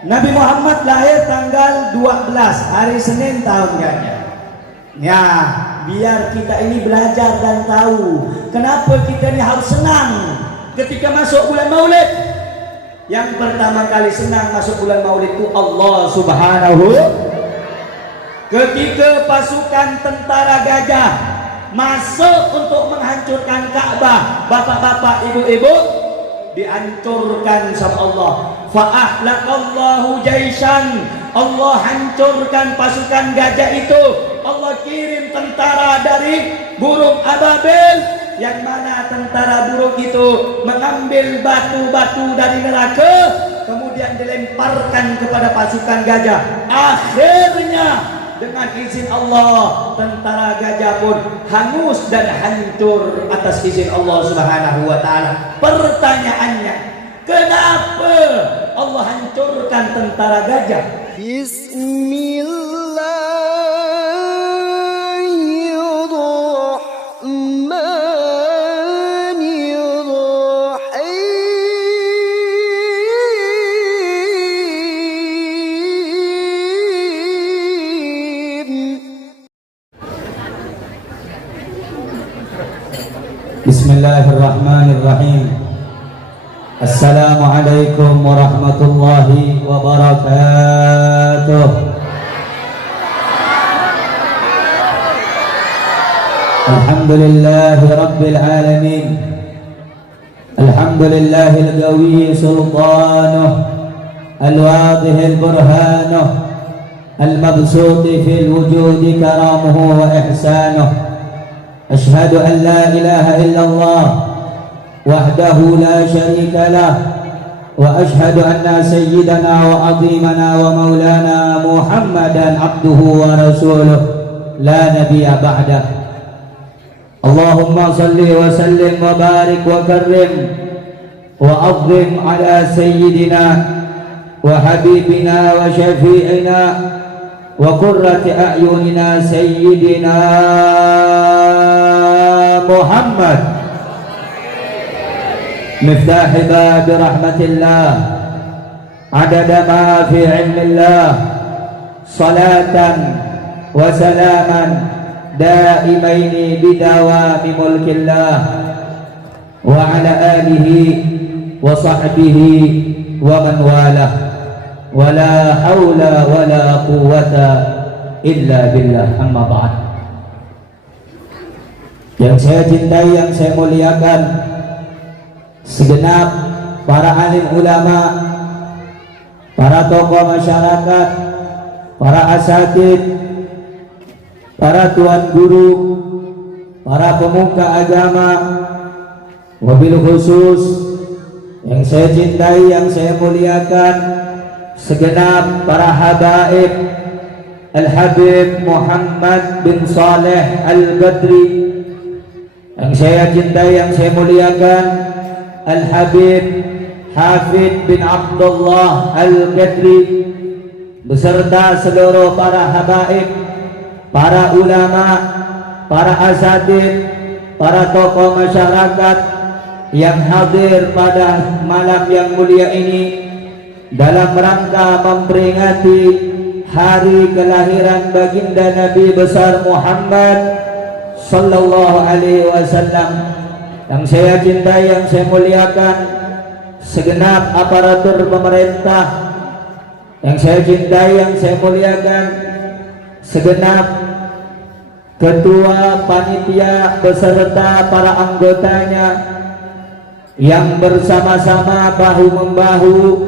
Nabi Muhammad lahir tanggal 12 hari Senin tahun gajah. Ya, biar kita ini belajar dan tahu kenapa kita ini harus senang ketika masuk bulan Maulid. Yang pertama kali senang masuk bulan Maulid itu Allah Subhanahu. Ketika pasukan tentara gajah masuk untuk menghancurkan Ka'bah, bapak-bapak, ibu-ibu, dihancurkan sama Allah. Fa'ahlaqallahu jaisan, Allah hancurkan pasukan gajah itu. Allah kirim tentara dari burung ababil, yang mana tentara burung itu mengambil batu-batu dari neraka, kemudian dilemparkan kepada pasukan gajah. Akhirnya dengan izin Allah, tentara gajah pun hangus dan hancur atas izin Allah Subhanahu wa ta'ala. Pertanyaannya, kenapa Allah hancurkan tentara gajah? Bismillahirrahmanirrahim. Assalamualaikum warahmatullahi wabarakatuh. Alhamdulillahi rabbil alamin. Alhamdulillahil qawi sultanuh, al-wadihil burhanuh, al-mabsuti fil wujudi karamuhu wa ihsanuh. أشهد أن لا إله إلا الله وحده لا شريك له وأشهد أن سيدنا وعظيمنا ومولانا محمدا عبده ورسوله لا نبي بعده. اللهم صل وسلم وبارك وكرم وعظم على سيدنا وحبيبنا وشفيعنا وقرة أعيننا سيدنا محمد مفتاح باب رحمة الله عدد ما في علم الله صلاة وسلاما دائمين بدوام ملك الله وعلى آله وصحبه ومن والاه ولا حول ولا قوة إلا بالله. أما بعد. Yang saya cintai, yang saya muliakan, segenap para alim ulama, para tokoh masyarakat, para asatid, para tuan guru, para pemuka agama, wabil khusus yang saya cintai, yang saya muliakan, segenap para habaib Al-Habib Muhammad bin Saleh Al-Badri, yang saya cintai, yang saya muliakan, Al-Habib Hafid bin Abdullah Al-Qadri, beserta seluruh para habaib, para ulama, para asatid, para tokoh masyarakat yang hadir pada malam yang mulia ini dalam rangka memperingati hari kelahiran baginda Nabi besar Muhammad sallallahu alaihi wasallam. Yang saya cintai, yang saya muliakan, segenap aparatur pemerintah, yang saya cintai, yang saya muliakan, segenap ketua panitia beserta para anggotanya yang bersama-sama bahu-membahu,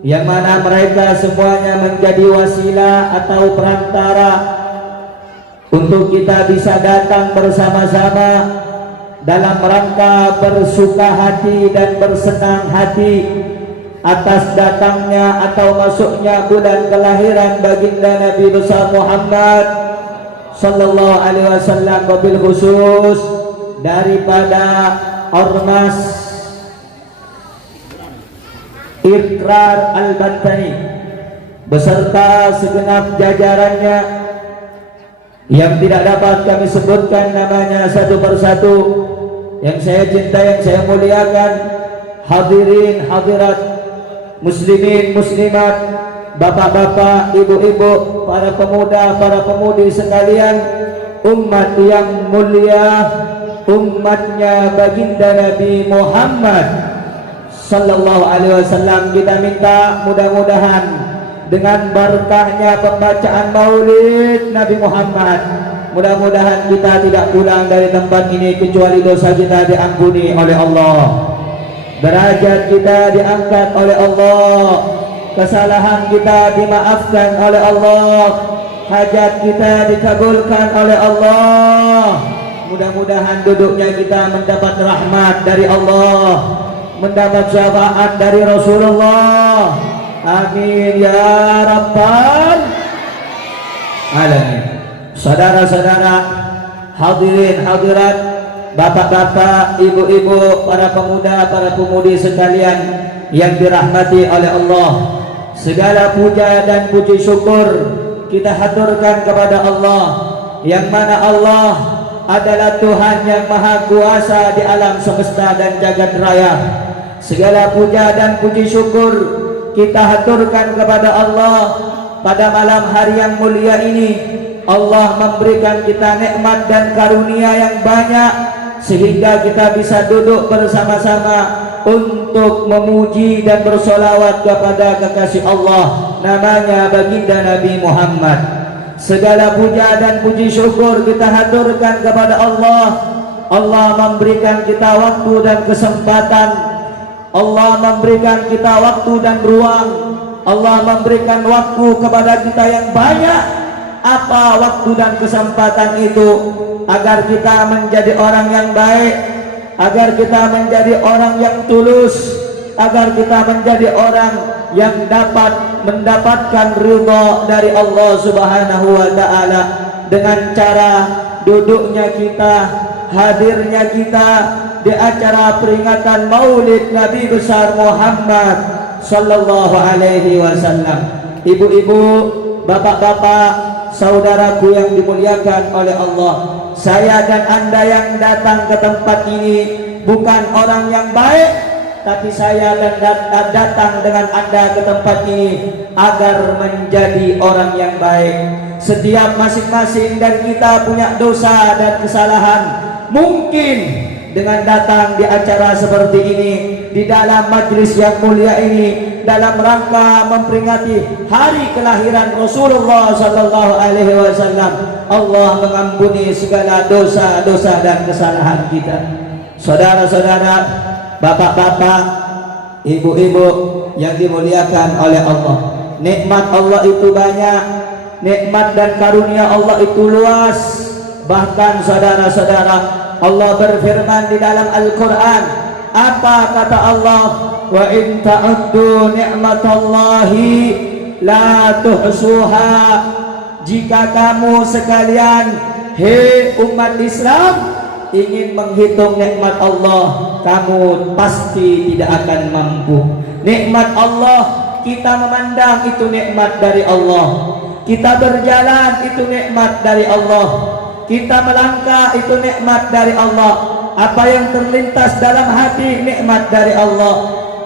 yang mana mereka semuanya menjadi wasilah atau perantara untuk kita bisa datang bersama-sama dalam rangka bersuka hati dan bersenang hati atas datangnya atau masuknya bulan kelahiran baginda Nabi besar Muhammad sallallahu alaihi wasallam, wabil khusus daripada Ormas Iqrar Al-Bantani beserta segenap jajarannya yang tidak dapat kami sebutkan namanya satu persatu, yang saya cintai, yang saya muliakan, hadirin hadirat muslimin, muslimat, bapak-bapak, ibu-ibu, para pemuda, para pemudi sekalian, umat yang mulia, umatnya baginda Nabi Muhammad sallallahu alaihi wasallam. Kita minta mudah-mudahan dengan berkahnya pembacaan maulid Nabi Muhammad, mudah-mudahan kita tidak pulang dari tempat ini kecuali dosa kita diampuni oleh Allah, derajat kita diangkat oleh Allah, kesalahan kita dimaafkan oleh Allah, hajat kita dikabulkan oleh Allah. Mudah-mudahan duduknya kita mendapat rahmat dari Allah, mendapat syafaat dari Rasulullah. Amin ya rabbal alamin. Saudara-saudara, hadirin hadirat, bapak-bapak, ibu-ibu, para pemuda, para pemudi sekalian yang dirahmati oleh Allah, segala puja dan puji syukur kita haturkan kepada Allah, yang mana Allah adalah Tuhan yang maha kuasa di alam semesta dan jagat raya. Segala puja dan puji syukur kita haturkan kepada Allah pada malam hari yang mulia ini. Allah memberikan kita nikmat dan karunia yang banyak sehingga kita bisa duduk bersama-sama untuk memuji dan bersolawat kepada kekasih Allah, namanya baginda Nabi Muhammad. Segala puja dan puji syukur kita haturkan kepada Allah. Allah memberikan kita waktu dan kesempatan, Allah memberikan kita waktu dan ruang, Allah memberikan waktu kepada kita yang banyak. Apa waktu dan kesempatan itu? Agar kita menjadi orang yang baik, agar kita menjadi orang yang tulus, agar kita menjadi orang yang dapat mendapatkan ridha dari Allah Subhanahu wa taala dengan cara duduknya kita, hadirnya kita di acara peringatan Maulid Nabi besar Muhammad sallallahu alaihi wasallam. Ibu-ibu, bapak-bapak, saudaraku yang dimuliakan oleh Allah, saya dan Anda yang datang ke tempat ini bukan orang yang baik, tapi saya dan datang dengan Anda ke tempat ini agar menjadi orang yang baik. Setiap masing-masing dari kita punya dosa dan kesalahan. Mungkin dengan datang di acara seperti ini, di dalam majlis yang mulia ini, dalam rangka memperingati hari kelahiran Rasulullah sallallahu alaihi wasallam, Allah mengampuni segala dosa-dosa dan kesalahan kita. Saudara-saudara, bapak-bapak, ibu-ibu yang dimuliakan oleh Allah, nikmat Allah itu banyak, nikmat dan karunia Allah itu luas. Bahkan saudara-saudara, Allah berfirman di dalam Al-Quran, apa kata Allah? Wa in ta'uddu ni'matallahi la tuhsuha. Jika kamu sekalian, hei umat Islam, ingin menghitung nikmat Allah, kamu pasti tidak akan mampu. Nikmat Allah, kita memandang itu nikmat dari Allah, kita berjalan itu nikmat dari Allah, kita melangkah itu nikmat dari Allah, apa yang terlintas dalam hati nikmat dari Allah,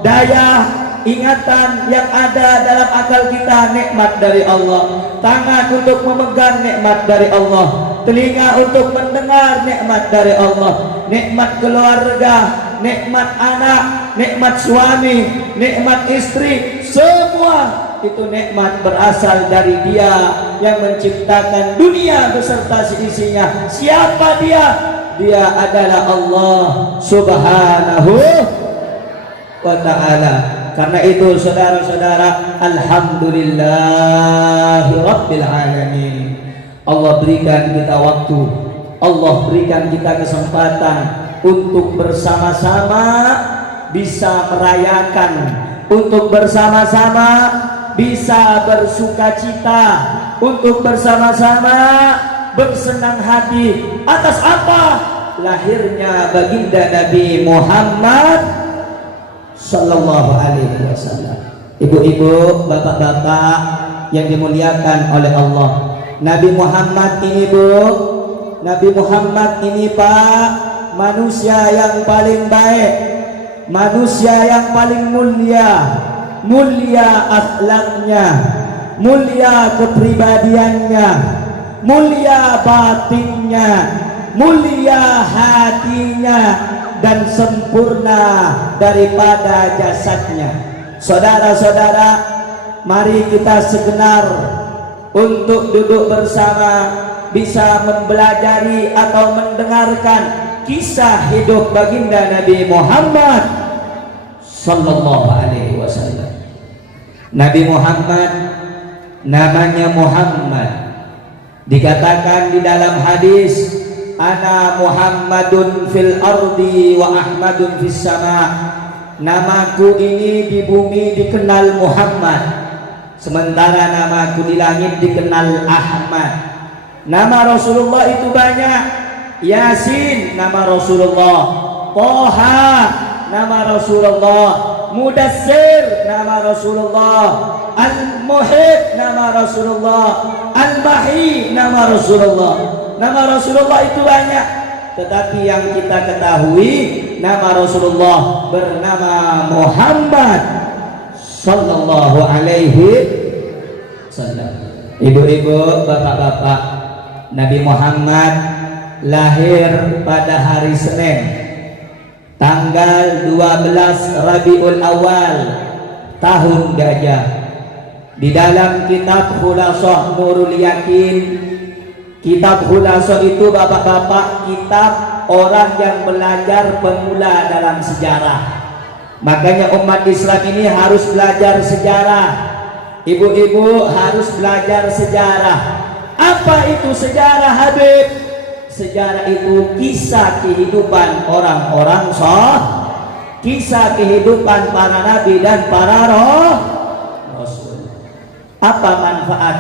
daya ingatan yang ada dalam akal kita nikmat dari Allah, tangan untuk memegang nikmat dari Allah, telinga untuk mendengar nikmat dari Allah, nikmat keluarga, nikmat anak, nikmat suami, nikmat istri, semua itu nikmat berasal dari Dia yang menciptakan dunia beserta seisinya. Siapa Dia? Dia adalah Allah Subhanahu wa ta'ala. Karena itu saudara-saudara, alhamdulillahi rabbil alamin. Allah berikan kita waktu, Allah berikan kita kesempatan untuk bersama-sama bisa merayakan, untuk bersama-sama bisa bersuka cita, untuk bersama-sama bersenang hati atas apa? Lahirnya baginda Nabi Muhammad sallallahu alaihi wasallam. Ibu-ibu, bapak-bapak yang dimuliakan oleh Allah, Nabi Muhammad ini, Bu, Nabi Muhammad ini, Pak, manusia yang paling baik, manusia yang paling mulia, mulia akhlaknya, mulia kepribadiannya, mulia batinnya, mulia hatinya, dan sempurna daripada jasadnya. Saudara-saudara, mari kita sekenar untuk duduk bersama, bisa mempelajari atau mendengarkan kisah hidup baginda Nabi Muhammad sallallahu alaihi wasallam. Nabi Muhammad namanya Muhammad. Dikatakan di dalam hadis, ana Muhammadun fil ardi wa Ahmadun fis sama. Namaku ini di bumi dikenal Muhammad, sementara namaku di langit dikenal Ahmad. Nama Rasulullah itu banyak. Yasin nama Rasulullah, Toha nama Rasulullah, Mudassir nama Rasulullah, Al-Muhib nama Rasulullah, Al-Mahi nama Rasulullah. Nama Rasulullah itu banyak, tetapi yang kita ketahui nama Rasulullah bernama Muhammad sallallahu alaihi wasallam. Ibu-ibu, bapak-bapak, Nabi Muhammad lahir pada hari Senin tanggal 12 Rabiul Awal tahun Gajah. Di dalam kitab Khulasah Nurul Yakin, kitab Khulasah itu bapak-bapak kitab orang yang belajar pemula dalam sejarah. Makanya umat Islam ini harus belajar sejarah. Ibu-ibu harus belajar sejarah. Apa itu sejarah, Habib? Sejarah itu kisah kehidupan orang-orang kisah kehidupan para nabi dan para rasul. Apa manfaat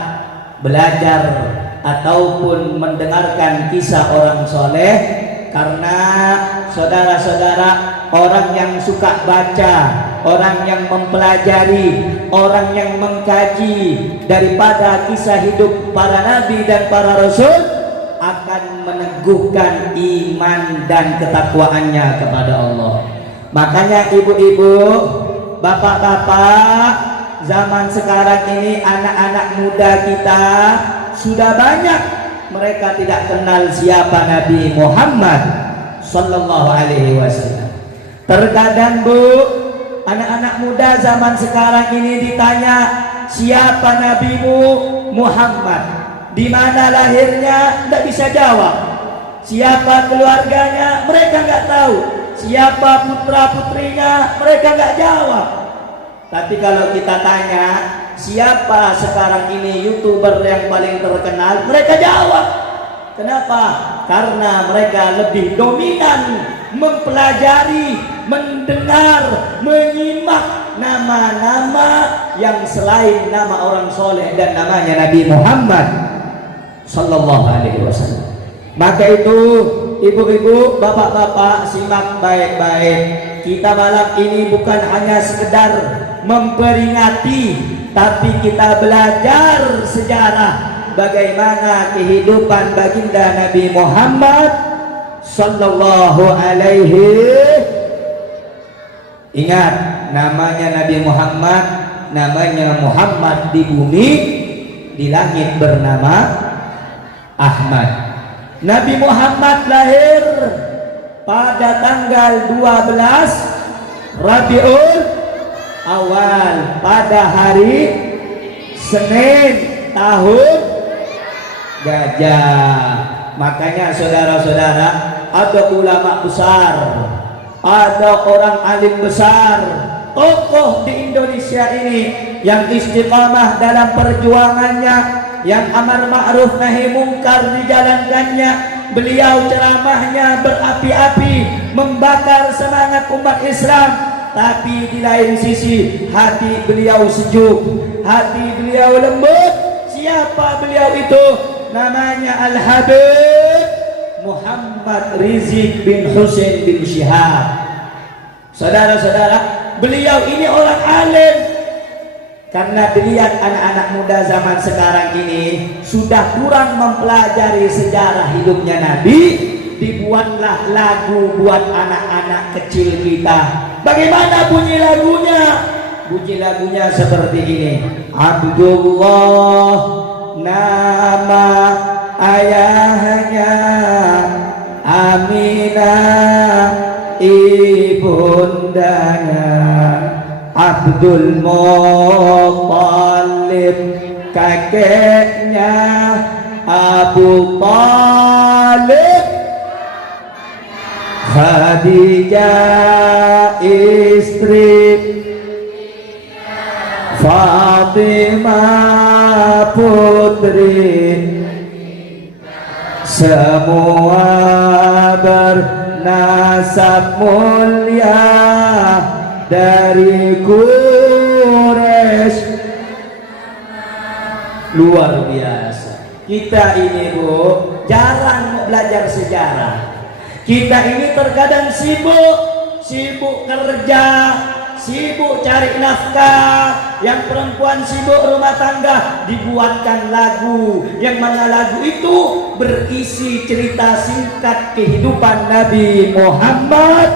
belajar ataupun mendengarkan kisah orang soleh? Karena saudara-saudara, orang yang suka baca, orang yang mempelajari, orang yang mengkaji daripada kisah hidup para nabi dan para rasul akan meneguhkan iman dan ketakwaannya kepada Allah. Makanya ibu-ibu, bapak-bapak, zaman sekarang ini anak-anak muda kita sudah banyak mereka tidak kenal siapa Nabi Muhammad sallallahu alaihi wasallam. Terkadang Bu, anak-anak muda zaman sekarang ini ditanya, siapa nabimu? Muhammad. Di mana lahirnya? Tidak bisa jawab. Siapa keluarganya? Mereka nggak tahu. Siapa putra-putrinya? Mereka nggak jawab. Tapi kalau kita tanya, siapa sekarang ini YouTuber yang paling terkenal? Mereka jawab. Kenapa? Karena mereka lebih dominan mempelajari, mendengar, menyimak nama-nama yang selain nama orang soleh dan namanya Nabi Muhammad sallallahu alaihi wasallam. Maka itu ibu-ibu, bapak-bapak, simak baik-baik. Kita malam ini bukan hanya sekedar memperingati, tapi kita belajar sejarah bagaimana kehidupan baginda Nabi Muhammad sallallahu alaihi. Ingat, namanya Nabi Muhammad, namanya Muhammad di bumi, di langit bernama Ahmad. Nabi Muhammad lahir pada tanggal 12 Rabiul Awal pada hari Senin tahun Gajah. Makanya saudara-saudara, ada ulama besar, ada orang alim besar, tokoh di Indonesia ini yang istiqamah dalam perjuangannya, yang amar ma'ruf nahi mungkar dijalankannya. Beliau ceramahnya berapi-api, membakar semangat umat Islam, tapi di lain sisi hati beliau sejuk, hati beliau lembut. Siapa beliau itu? Namanya Al-Habib Muhammad Rizik bin Husain bin Syihab. Saudara-saudara, beliau ini orang alim. Karena dilihat anak-anak muda zaman sekarang ini sudah kurang mempelajari sejarah hidupnya Nabi, dibuatlah lagu buat anak-anak kecil kita. Bagaimana bunyi lagunya? bunyi lagunya seperti ini. Abdullah nama ayahnya, Aminah ibundanya, Abdul Muttalib kakeknya, Abu Talib, Khadijah istri, Fatimah putri, semua bernasab mulia dari Quraisy. Luar biasa. Kita ini Bu, jarang belajar sejarah. Kita ini terkadang sibuk kerja, sibuk cari nafkah. Yang perempuan sibuk rumah tangga, dibuatkan lagu, yang mana lagu itu berisi cerita singkat kehidupan Nabi Muhammad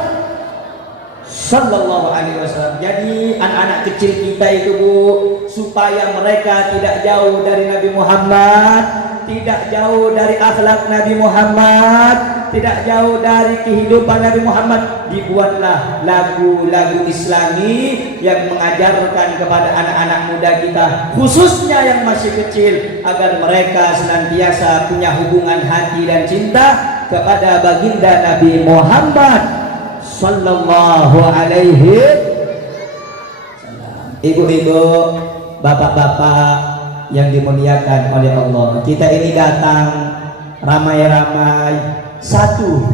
Sallallahu Alaihi Wasallam. Jadi anak-anak kecil kita itu Bu, supaya mereka tidak jauh dari Nabi Muhammad, tidak jauh dari akhlak Nabi Muhammad, tidak jauh dari kehidupan Nabi Muhammad, dibuatlah lagu-lagu Islami yang mengajarkan kepada anak-anak muda kita, khususnya yang masih kecil, agar mereka senantiasa punya hubungan hati dan cinta kepada baginda Nabi Muhammad Sallallahu Alaihi Wasallam. Ibu-ibu, bapak-bapak yang dimuliakan oleh Allah, kita ini datang ramai-ramai. Satu,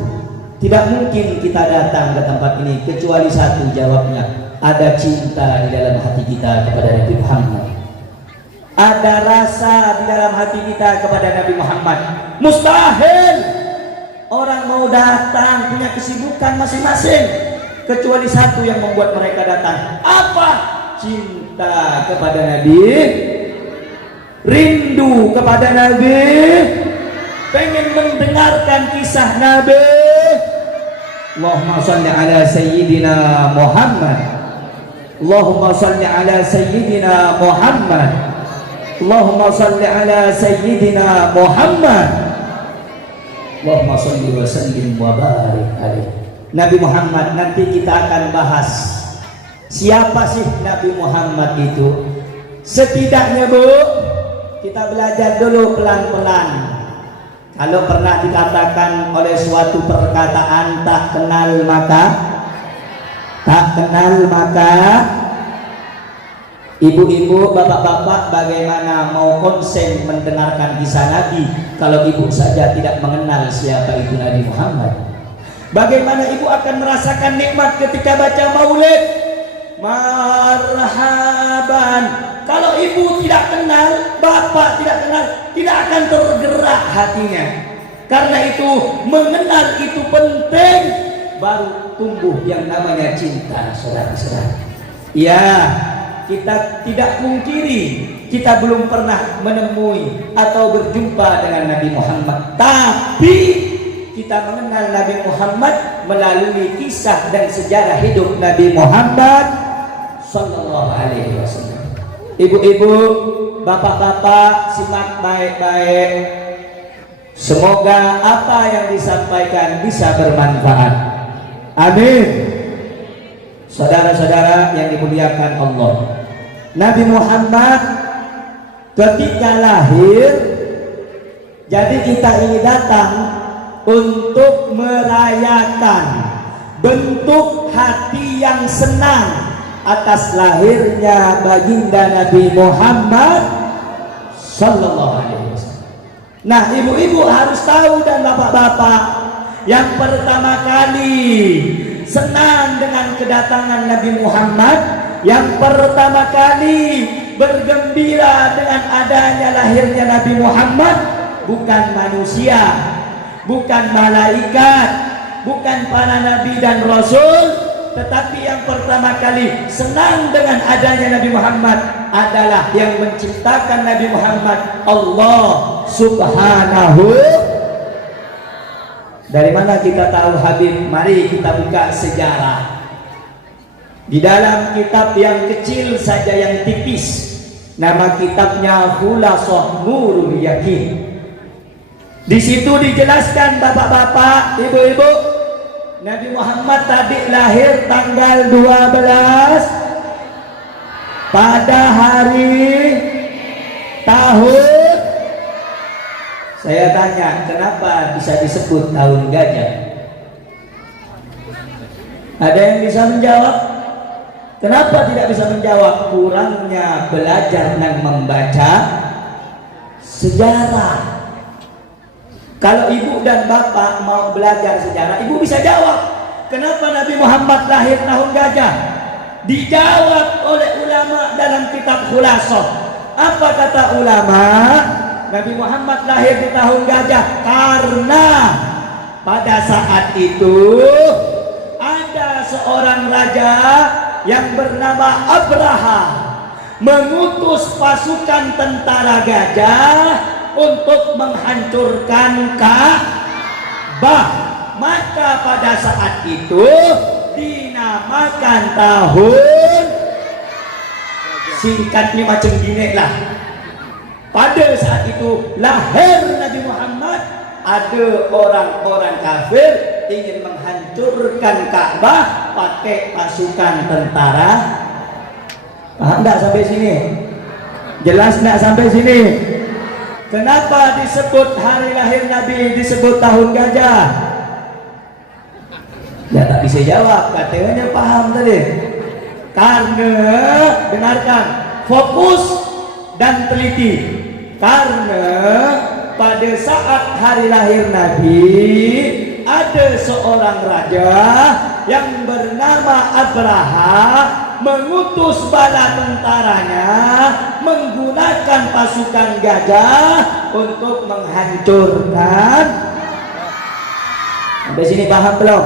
tidak mungkin kita datang ke tempat ini kecuali satu jawabnya, ada cinta di dalam hati kita kepada Nabi Muhammad, ada rasa di dalam hati kita kepada Nabi Muhammad. Mustahil orang mau datang punya kesibukan masing-masing, kecuali satu yang membuat mereka datang. Apa? Cinta kepada Nabi, rindu kepada Nabi, pengen mendengarkan kisah Nabi. Allahumma salli ala sayyidina Muhammad, Allahumma salli ala sayyidina Muhammad, Allahumma salli ala sayyidina Muhammad, Allahumma salli wa sallim wa barik alaihi. Nabi Muhammad, nanti kita akan bahas siapa sih Nabi Muhammad itu. Setidaknya Bu, kita belajar dulu pelan-pelan. Kalau pernah dikatakan oleh suatu perkataan, tak kenal maka, ibu-ibu, bapak-bapak, bagaimana mau konsen mendengarkan kisah Nabi kalau ibu saja tidak mengenal siapa itu Nabi Muhammad? Bagaimana ibu akan merasakan nikmat ketika baca maulid? Marhaban. Kalau ibu tidak kenal, bapak tidak kenal, tidak akan tergerak hatinya. Karena itu, mengenal itu penting, baru tumbuh yang namanya cinta, saudara-saudara. Ya, kita tidak pungkiri, kita belum pernah menemui atau berjumpa dengan Nabi Muhammad. Tapi kita mengenal Nabi Muhammad melalui kisah dan sejarah hidup Nabi Muhammad Sallallahu Alaihi Wasallam. Ibu-ibu, bapak-bapak, simak baik-baik. Semoga apa yang disampaikan bisa bermanfaat. Amin. Saudara-saudara yang dimuliakan Allah, Nabi Muhammad ketika lahir, jadi kita ini datang untuk merayakan bentuk hati yang senang atas lahirnya baginda Nabi Muhammad Sallallahu Alaihi Wasallam. Nah, ibu-ibu harus tahu dan bapak-bapak, yang pertama kali senang dengan kedatangan Nabi Muhammad, yang pertama kali bergembira dengan adanya lahirnya Nabi Muhammad, bukan manusia, bukan malaikat, bukan para nabi dan rasul, tetapi yang pertama kali senang dengan adanya Nabi Muhammad adalah yang menciptakan Nabi Muhammad, Allah Subhanahu. Dari mana kita tahu Habib? Mari kita buka sejarah. Di dalam kitab yang kecil saja yang tipis, nama kitabnya Khulasah Nurul Yakin. Di situ dijelaskan bapak-bapak, ibu-ibu, Nabi Muhammad tadi lahir tanggal 12 pada hari tahun. Saya tanya, kenapa bisa disebut tahun gajah? Ada yang bisa menjawab? Kenapa tidak bisa menjawab? Kurangnya belajar dan membaca sejarah. Kalau ibu dan bapak mau belajar sejarah, ibu bisa jawab. Kenapa Nabi Muhammad lahir tahun gajah? Dijawab oleh ulama dalam kitab Khulasah. Apa kata ulama? Nabi Muhammad lahir di tahun gajah karena pada saat itu ada seorang raja yang bernama Abraha mengutus pasukan tentara gajah untuk menghancurkan Ka'bah. Maka pada saat itu dinamakan tahun, singkatnya macam gini lah. Pada saat itu lahir Nabi Muhammad, ada orang-orang kafir ingin menghancurkan Ka'bah pakai pasukan tentara. Paham tak sampai sini? Jelas tak sampai sini? Kenapa disebut hari lahir Nabi disebut tahun gajah? Ya tak bisa jawab, katanya paham tadi. Karena, dengarkan, fokus dan teliti. Karena pada saat hari lahir Nabi ada seorang raja yang bernama Abraha mengutus bala tentaranya menggunakan pasukan gajah untuk menghancurkan. Sampai sini paham belum?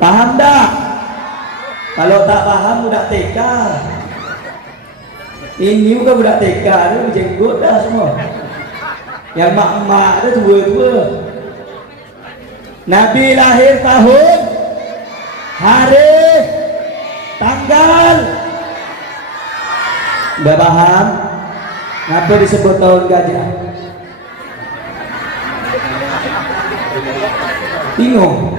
Paham tak? Kalau tak paham budak TK. Ini bukan budak TK, dia berjenggot dah semua. Yang mak-mak dia tua-tua. Nabi lahir tahun, hari, tanggal. Udah paham? Kenapa disebut tahun gajah? Bingung?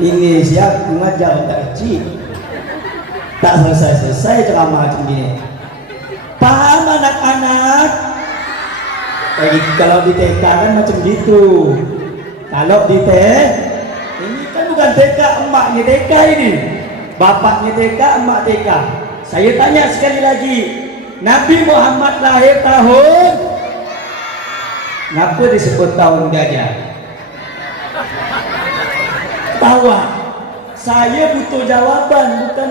Ini siap mengajar tak kecil. Tak selesai-selesai ceramah macam gini. Paham anak-anak? Kalau di TK kan macam gitu. Kalau di ini kan bukan TK, emaknya TK ini. Bapaknya TK, emak TK. Saya tanya sekali lagi, Nabi Muhammad lahir tahun, kenapa disebut tahun gajah? Tawa. Saya butuh jawaban, bukan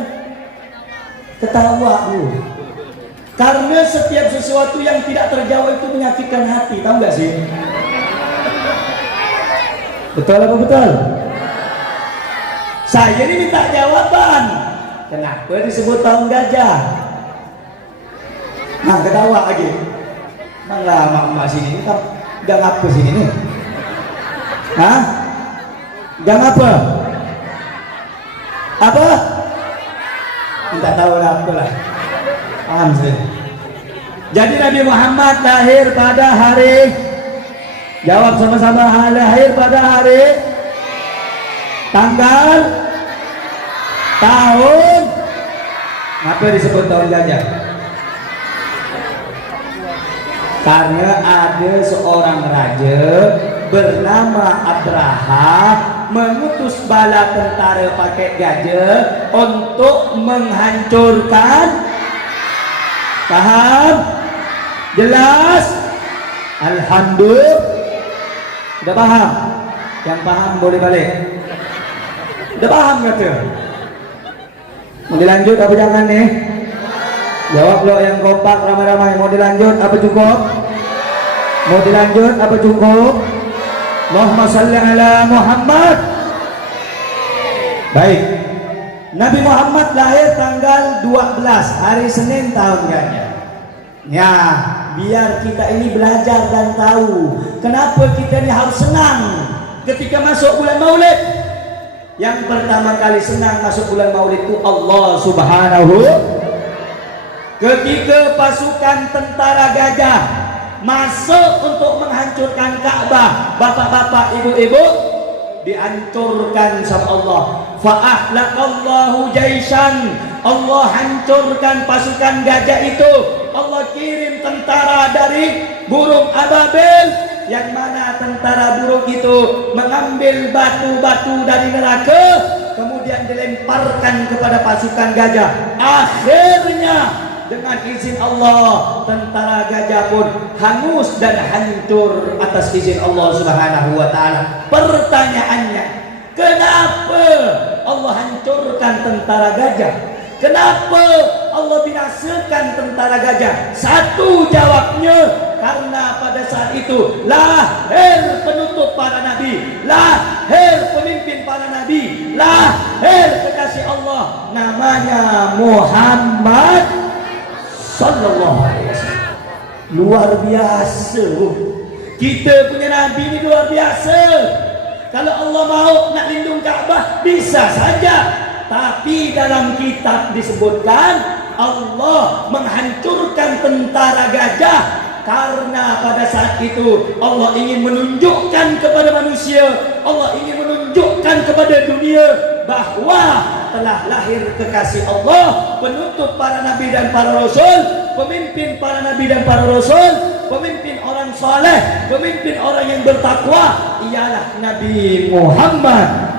ketawa bu. Karena setiap sesuatu yang tidak terjawab itu menyakitkan hati, tahu nggak sih? Betul apa betul? Saya ini minta jawaban. Kenapa disebut tahun gajah? Nah, ketawa lagi. Malah mak-mak sini kan gak ngapa sini nih? Hah? Gak ngapa? Apa? Minta tahu lah apa lah. Paham sih. Jadi Nabi Muhammad lahir pada hari, jawab sama-sama, lahir pada hari, tanggal, tahun. Kenapa disebut tahun gajah? Karena ada seorang raja bernama Abraha mengutus bala tentara pakai gajah untuk menghancurkan. Paham? Jelas? Alhamdulillah. Udah paham? Yang paham boleh balik. Udah paham kata? Mau dilanjut apa jangan nih? Jawab lo yang kompak ramai-ramai. Mau dilanjut apa cukup? Mau dilanjut apa cukup? Allahumma salli ala Muhammad. Baik. Nabi Muhammad lahir tanggal 12 hari Senin tahun gajah. Ya, biar kita ini belajar dan tahu kenapa kita ini harus senang ketika masuk bulan Maulid. Yang pertama kali senang masuk bulan Maulid itu Allah Subhanahu. Ketika pasukan tentara gajah masuk untuk menghancurkan Ka'bah, bapak-bapak, ibu-ibu, dihancurkan sama Allah. Fa'ahlaqallahu jaisan, Allah hancurkan pasukan gajah itu. Allah kirim tentara dari burung ababil, yang mana tentara burung itu mengambil batu-batu dari neraka, kemudian dilemparkan kepada pasukan gajah. Akhirnya dengan izin Allah, tentara gajah pun hangus dan hancur atas izin Allah Subhanahu wa ta'ala. Pertanyaannya, kenapa Allah hancurkan tentara gajah? Kenapa Allah binasakan tentara gajah? Satu jawabnya, karena pada saat itu lahir penutup para nabi, lahir pemimpin para nabi, lahir kekasih Allah, namanya Muhammad Sallallahu Alaihi Wasallam. Luar biasa. Kita punya nabi ini luar biasa. Kalau Allah mau nak lindung Ka'bah, bisa saja. Tapi dalam kitab disebutkan Allah menghancurkan tentara gajah karena pada saat itu Allah ingin menunjukkan kepada manusia, Allah ingin menunjukkan kepada dunia bahwa telah lahir kekasih Allah, penutup para nabi dan para rasul, pemimpin para nabi dan para rasul, pemimpin orang saleh, pemimpin orang yang bertakwa, ialah Nabi Muhammad.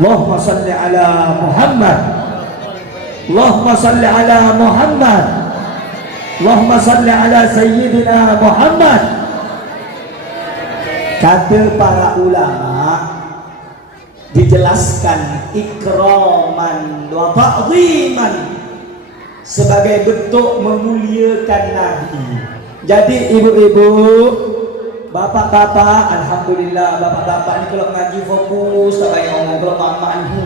Allahumma salli ala Muhammad, Allahumma salli ala Muhammad, Allahumma salli ala Sayyidina Muhammad. Kata para ulama, dijelaskan ikraman wa ta'ziman, sebagai bentuk memuliakan Nabi. Jadi ibu-ibu, bapak-bapak, alhamdulillah bapak-bapak ni kalau ngaji fokus, tak banyak ngomong. Kalau mak-mak ni,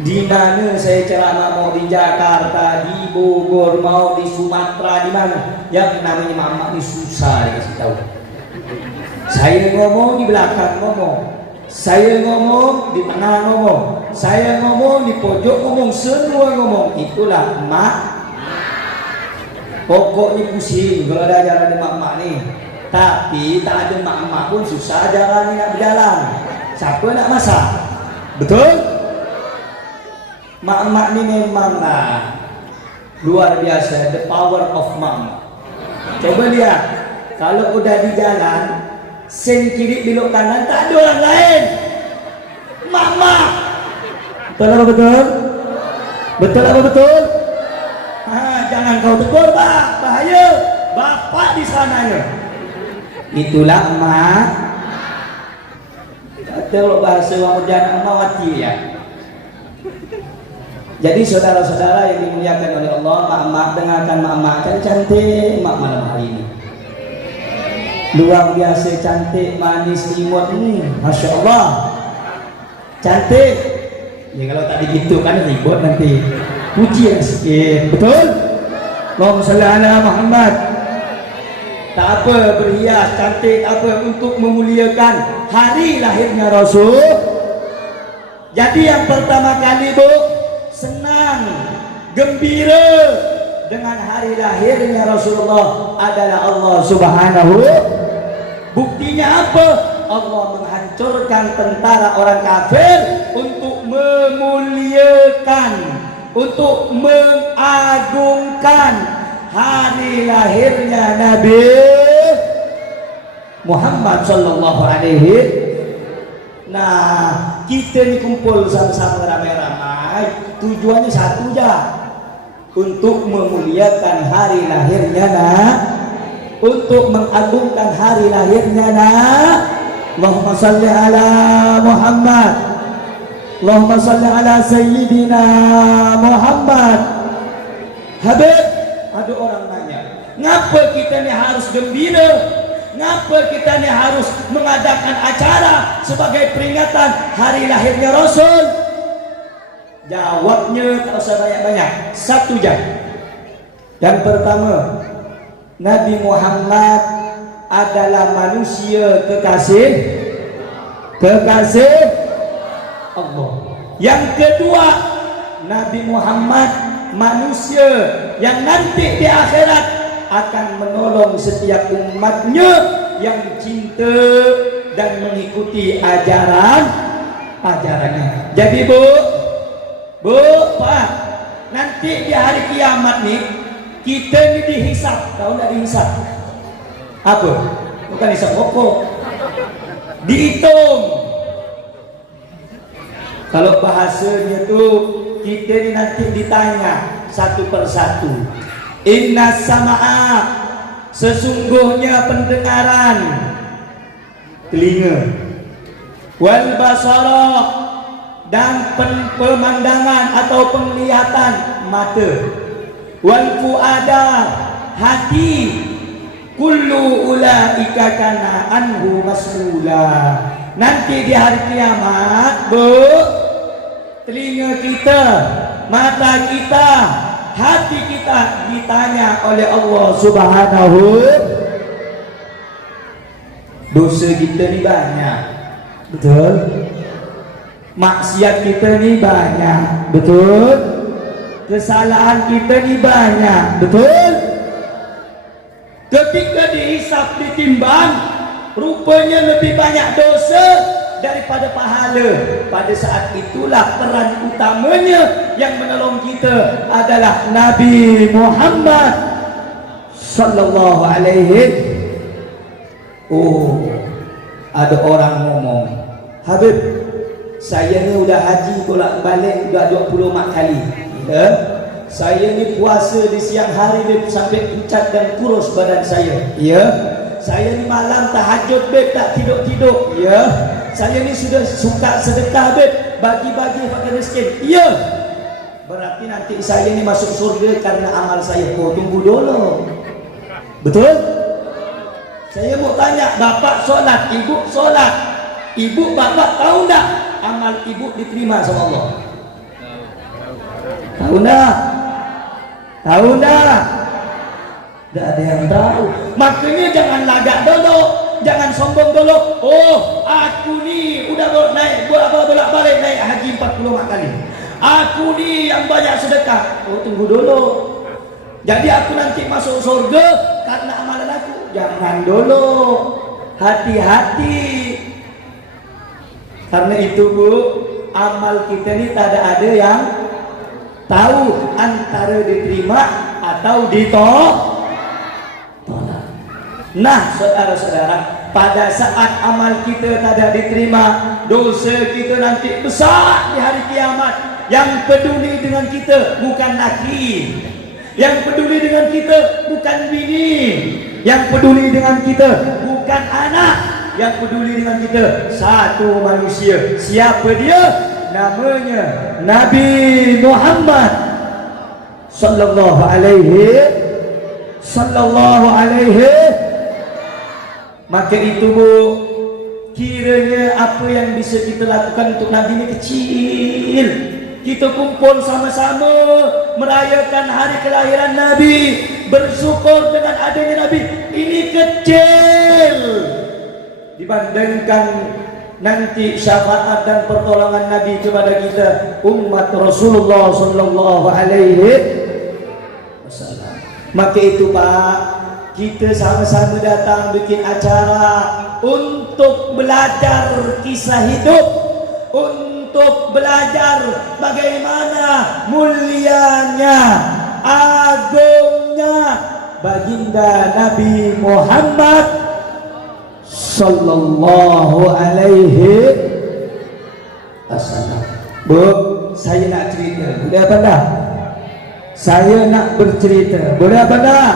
di mana saya ceramah, mau di Jakarta, di Bogor, mau di Sumatera, di mana, yang namanya mak-mak ni susah dikasih tahu. Saya ngomong di belakang ngomong, saya ngomong di tengah ngomong, saya ngomong di pojok ngomong, semua ngomong. Itulah mak. Pokoknya pusing kalau ada ajaran mak-mak ni. Tapi tak ada mak-mak pun susah ajaran ni nak berjalan. Siapa nak masak? Betul? Mak-mak ni memanglah luar biasa, the power of mak. Coba lihat, kalau udah di jalan, sen kiri belok kanan, tak ada orang lain. Mak-mak. Betul apa betul? Betul apa betul? Jangan kau tegur, Pak, bahaya. Bapak di sananya. Itulah mak. Kalau bahasa orang jangan mawati ya. Jadi saudara-saudara yang dimuliakan oleh Allah, mak-mak, dengarkan mak-mak kan cantik mak malam hari ini. Luar biasa cantik, manis, imut, Masya Allah. Cantik. Ya kalau tak begitu kan ribut nanti. Puji yang sikit, betul? Allahumma salli ala Muhammad. Tak apa berhias cantik, apa untuk memuliakan hari lahirnya Rasul. Jadi yang pertama kali bu, senang, gembira dengan hari lahirnya Rasulullah adalah Allah Subhanahu. Buktinya apa? Allah menghancurkan tentara orang kafir untuk memuliakan, untuk mengagungkan hari lahirnya Nabi Muhammad sallallahu alaihi. Nah, kita ni kumpul sama-sama ramai-ramai, tujuannya satu je, untuk memuliakan hari lahirnya untuk mengagungkan hari lahirnya Allahumma salli ala Muhammad, Allahumma salli ala Sayyidina Muhammad. Habib, ada orang nanya, ngapa kita ni harus gembira? Ngapa kita ni harus mengadakan acara sebagai peringatan hari lahirnya Rasul? Jawabnya tak usah banyak-banyak, satu jam. Yang pertama, Nabi Muhammad adalah manusia kekasih Allah. Yang kedua, Nabi Muhammad manusia yang nanti di akhirat akan menolong setiap umatnya yang cinta dan mengikuti ajarannya. Jadi Bu, Pak, nanti di hari kiamat nih kita ini dihisap. Tahu nggak dihisap? Apa? Bukan hisap rokok. Dihitung. Kalau bahasanya tuh kita ini nanti ditanya satu persatu. Inna sama'a, sesungguhnya pendengaran telinga, wal basara, dan pemandangan atau penglihatan mata, wal fuada, hati, kullu ulaika kana anhu mas'ula. Nanti di hari kiamat, Bu, telinga kita, mata kita, hati kita ditanya oleh Allah Subhanahu. Dosa kita ni banyak, betul? Maksiat kita ni banyak, betul? Kesalahan kita ni banyak, betul? Ketika dihisap, ditimbang, rupanya lebih banyak dosa daripada pahala. Pada saat itulah peran utamanya yang menolong kita adalah Nabi Muhammad sallallahu alaihi. Oh, ada orang ngomong, Habib, saya ni udah haji bolak-balik udah 24 kali. Ya? Saya ni puasa di siang hari Beb, sampai pucat dan kurus badan saya. Ya. Saya ni malam tahajud Beb, tak tidur-tidur. Ya. Saya ni sudah suka sedekah Beb, bagi-bagi fakir miskin. Ya. Berarti nanti saya ni masuk surga karena amal saya. Oh, tunggu dulu. Betul? Saya mau tanya, bapak solat, ibu solat. Ibu bapak tahu tak amal ibu diterima sama Allah? Tahu tak? Tahu tak? Tidak ada yang tahu. Makanya jangan lagak dulu, jangan sombong dulu. Oh, aku ni udah naik bolak-balik naik haji 40 kali. Aku ni yang banyak sedekah. Oh, tunggu dulu. Jadi aku nanti masuk surga karena amalan aku. Jangan dulu. Hati-hati. Karena itu Bu, amal kita ni tak ada yang tahu antara diterima atau ditolak. Nah, saudara-saudara, pada saat amal kita tidak diterima, dosa kita nanti besar di hari kiamat. Yang peduli dengan kita bukan laki, yang peduli dengan kita bukan bini, yang peduli dengan kita bukan anak, yang peduli dengan kita satu manusia. Siapa dia? Namanya Nabi Muhammad sallallahu alaihi. Maka itu Bu, kiranya apa yang bisa kita lakukan untuk Nabi ini kecil. Kita kumpul sama-sama merayakan hari kelahiran Nabi, bersyukur dengan adanya Nabi. Ini kecil dibandingkan nanti syafaat dan pertolongan Nabi kepada kita umat Rasulullah sallallahu alaihi wasallam. Maka itu Pak, kita sama-sama datang bikin acara untuk belajar kisah hidup, untuk belajar bagaimana mulianya, agungnya baginda Nabi Muhammad sallallahu alaihi wasallam. Bu, saya nak cerita. Boleh apa dah? Saya nak bercerita. Boleh apa dah?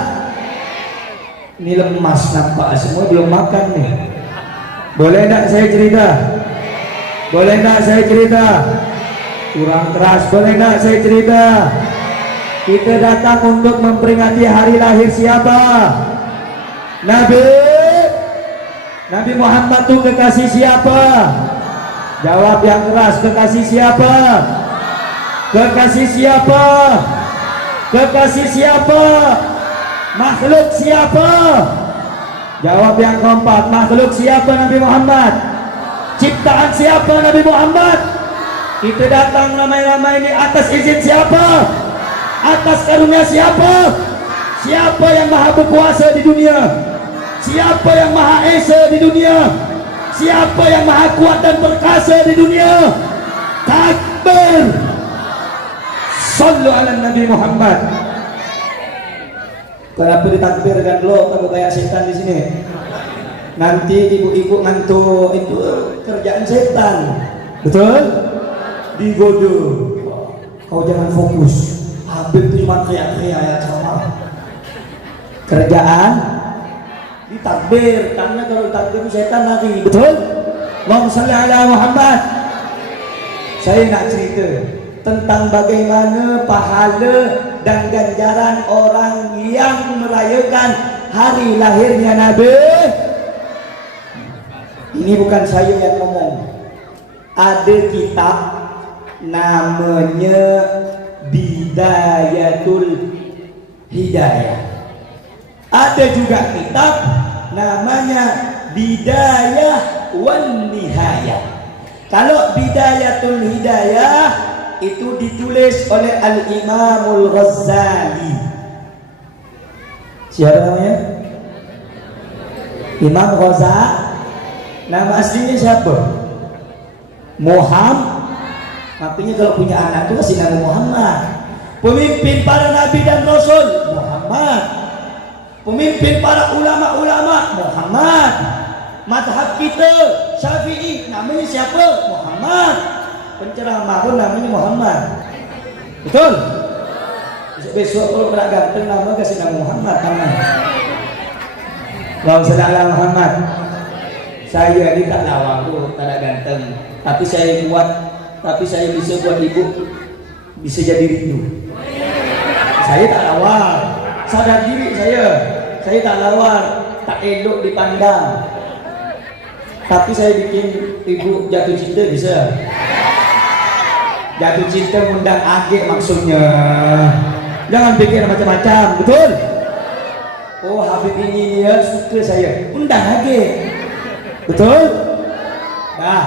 Ini lemas nampak, semua belum makan nih. Boleh tak saya cerita? Boleh tak saya cerita? Kurang keras. Boleh tak saya cerita? Kita datang untuk memperingati hari lahir siapa? Nabi Muhammad itu kekasih siapa? Jawab yang keras. Kekasih siapa? Kekasih siapa? Kekasih siapa? Makhluk siapa? Jawab yang keempat. Makhluk siapa Nabi Muhammad? Ciptaan siapa Nabi Muhammad? Kita datang ramai-ramai ini atas izin siapa? Atas karunia siapa? Siapa yang maha berkuasa di dunia? Siapa yang maha esa di dunia? Siapa yang maha kuat dan perkasa di dunia? Takbir. Sallu ala Nabi Muhammad. Kenapa ditakbirkan lo kalau kayak setan di sini? Nanti ibu-ibu ngantuk, itu kerjaan setan. Betul? Digoda. Kau jangan fokus. Habib itu cuma teriak-teriak ya sama. Kerjaan ditakbir, karena kalau ditakbir setan lagi. Betul? Allahumma shalli ala Muhammad. Saya nak cerita tentang bagaimana pahala dan ganjaran orang yang merayakan hari lahirnya Nabi. Ini bukan saya yang ngomong. Ada kitab namanya Bidayatul Hidayah. Ada juga kitab namanya Bidayah wan Nihayah. Kalau Bidayatul Hidayah itu ditulis oleh Al-Imamul Ghazali. Siapa namanya? Imam Ghazali. Nama aslinya siapa? Muhammad. Artinya kalau punya anak itu kasih nama Muhammad. Pemimpin para nabi dan rasul Muhammad. Pemimpin para ulama-ulama Muhammad. Mazhab kita Syafi'i namanya siapa? Muhammad. Penceramah pun namanya Muhammad. Betul? Besok kalau kena ganteng nama kasih nama Muhammad. Allahumma shalli ala Muhammad. Saya ini tak lawak tuh, tak ada ganteng. Tapi saya kuat, tapi saya bisa buat ibu bisa jadi rindu. Saya tak lawak, sadar diri saya tak lawak, tak elok dipandang. Tapi saya bikin ibu jatuh cinta bisa. Jatuh cinta undang agek maksudnya. Jangan pikir macam-macam, betul? Oh Habib ini ya suka saya, undang agek. Betul? Nah,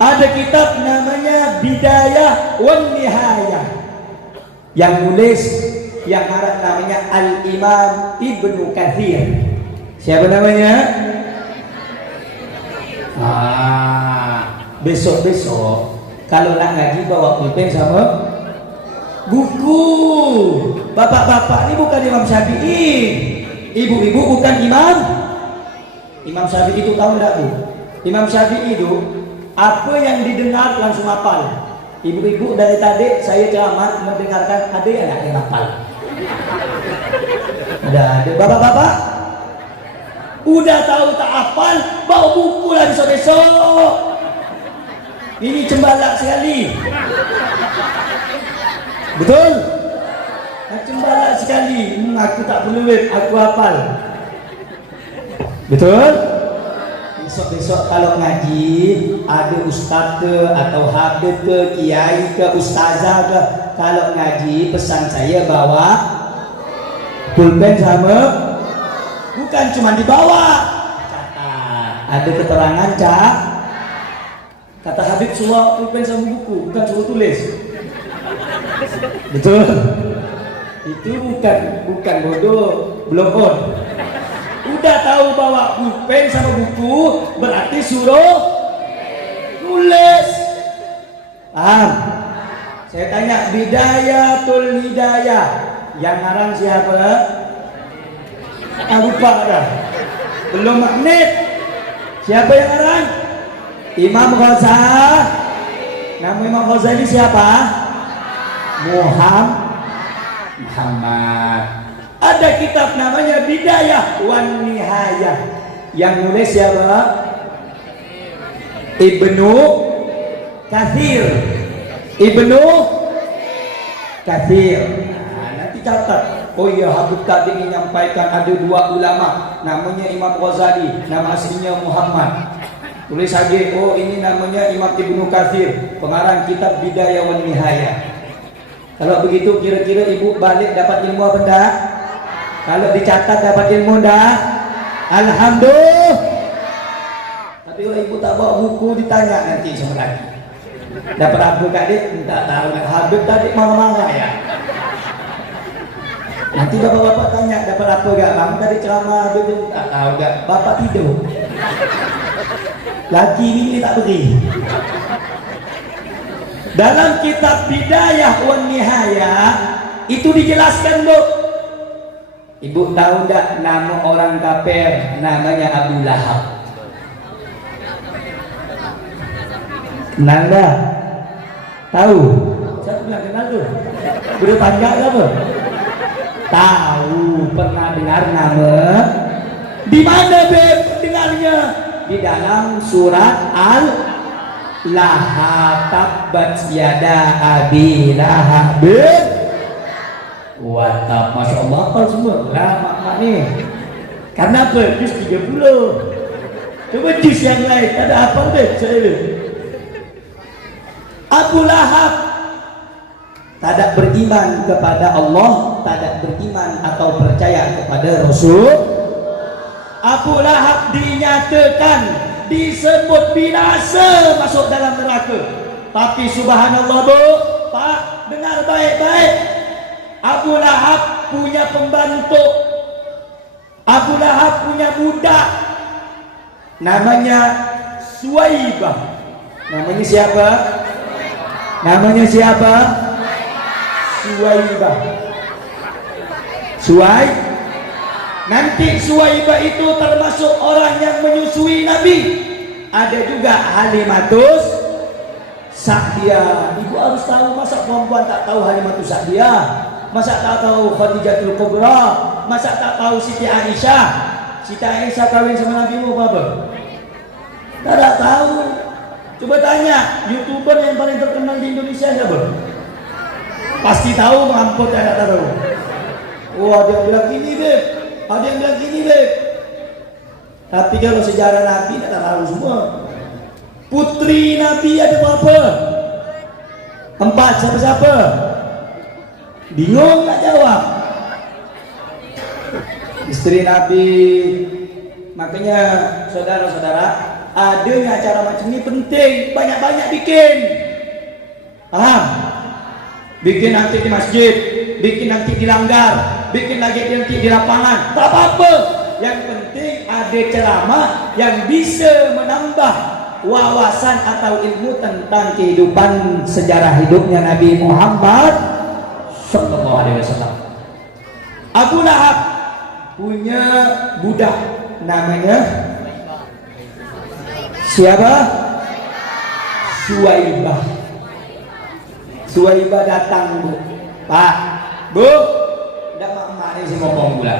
ada kitab namanya Bidayah wan Nihayah. Yang nulis yang Arab namanya Al-Imam Ibnu Katsir. Siapa namanya? Besok-besok kalau nak ngaji bawa pulpen sama buku. Bapak-bapak ini bukan Imam Syafi'i. Ibu-ibu bukan Imam Syafi'i itu tahu enggak Bu? Imam Syafi'i itu apa yang didengar langsung hafal. Ibu-ibu dari tadi saya ceramah mendengarkan ada anak yang hafal. Ada. Bapak-bapak udah tahu tak hafal, bawa buku lah besok-besok. Ini cembalak sekali. Betul? Cembalak sekali. Aku tak perlu web, aku hafal. Betul? Besok-besok kalau ngaji ada ustaz ke atau habib ke, kiai ke, ustazah ke, kalau ngaji pesan saya bawa pulpen sama, bukan cuma dibawa, catat. Ada keterangan kata Habib suruh pulpen sama buku, bukan suruh tulis. Betul? Itu bukan bodoh, belum on. Udah tahu bawa pulpen sama buku berarti suruh tulis. Paham? Saya tanya Bidayatul Hidayah yang ngarang siapa? Lupa dah. Belum magnet. Siapa yang ngarang? Imam Ghazali. Nama Imam Ghazali siapa? Muhammad. Ada kitab namanya Bidayah wan Nihayah. Yang nulis siapa? Ibnu Katsir. Nah, nanti catat. Oh iya, Habib tadi menyampaikan ada dua ulama, namanya Imam Ghazali, nama aslinya Muhammad. Tulis saja. Oh ini namanya Imam Ibnu Katsir, pengarang kitab Bidayah wan Nihayah. Kalau begitu kira-kira ibu balik dapat ilmu apa enggak? Kalau dicatat dapat ilmu enggak? Alhamdulillah. Tapi kalau ibu tak bawa buku ditanya nanti sama lagi. Dapat apa Kak Dik? Tak tahu nak habis tadi marah-marah ya. Nanti bapak-bapak tanya dapat apa gak bang? Tadi ceramah habis tu tak tahu gak. Bapak tidur. Lagi ini tak beri. Dalam kitab Bidayah wan Nihayah itu dijelaskan bu. Ibu tahu tak nama orang kafir namanya Abu Lahab? Kenal tak? Tahu? Siapa bilang kenal tu? Udah panjang ke apa? Tahu, pernah dengar nama? Di mana beb dengarnya? Di dalam surat Al-Lahab, tabbat yada abi lahab. Watap, Masya Allah, apa semua? Lah mak ni. Karena apa? Jus 30. Coba jus yang lain, tak ada apa deh saya. Abu Lahab tidak beriman kepada Allah, tidak beriman atau percaya kepada Rasul. Abu Lahab dinyatakan disebut binasa masuk dalam neraka. Tapi subhanallah bu, Pak, dengar baik-baik. Abu Lahab punya pembantu. Abu Lahab punya budak. Namanya Suwaibah. Namanya siapa? Namanya siapa? Suwaibah. Nanti Suwaibah itu termasuk orang yang menyusui Nabi. Ada juga Halimatus Sa'diyah. Ibu harus tahu, masa perempuan tak tahu Halimatus Sa'diyah? Masa tak tahu Khadijatul Kubra? Masa tak tahu Siti Aisyah? Siti Aisyah kawin sama Nabi mu apa? Tak tahu. Coba tanya YouTuber yang paling terkenal di Indonesia siapa? Pasti tahu, mampus saya tak tahu. Oh, ada yang bilang gini beb, ada yang bilang gini beb. Tapi kalau sejarah Nabi tak tahu semua. Putri Nabi ada berapa? 4, siapa-siapa? Bingung nak jawab. Istri Nabi. Makanya saudara-saudara, adanya acara macam ini penting, banyak-banyak bikin. Paham? Bikin nanti di masjid, bikin nanti di langgar, bikin lagi nanti di lapangan, tak apa-apa. Yang penting ada ceramah yang bisa menambah wawasan atau ilmu tentang kehidupan sejarah hidupnya Nabi Muhammad Sallallahu Alaihi Wasallam. Abu Lahab punya budak namanya siapa? Suwaibah. Suwaibah datang bu. Pak, bu, tidak mak-mak ni saya ngomong pula.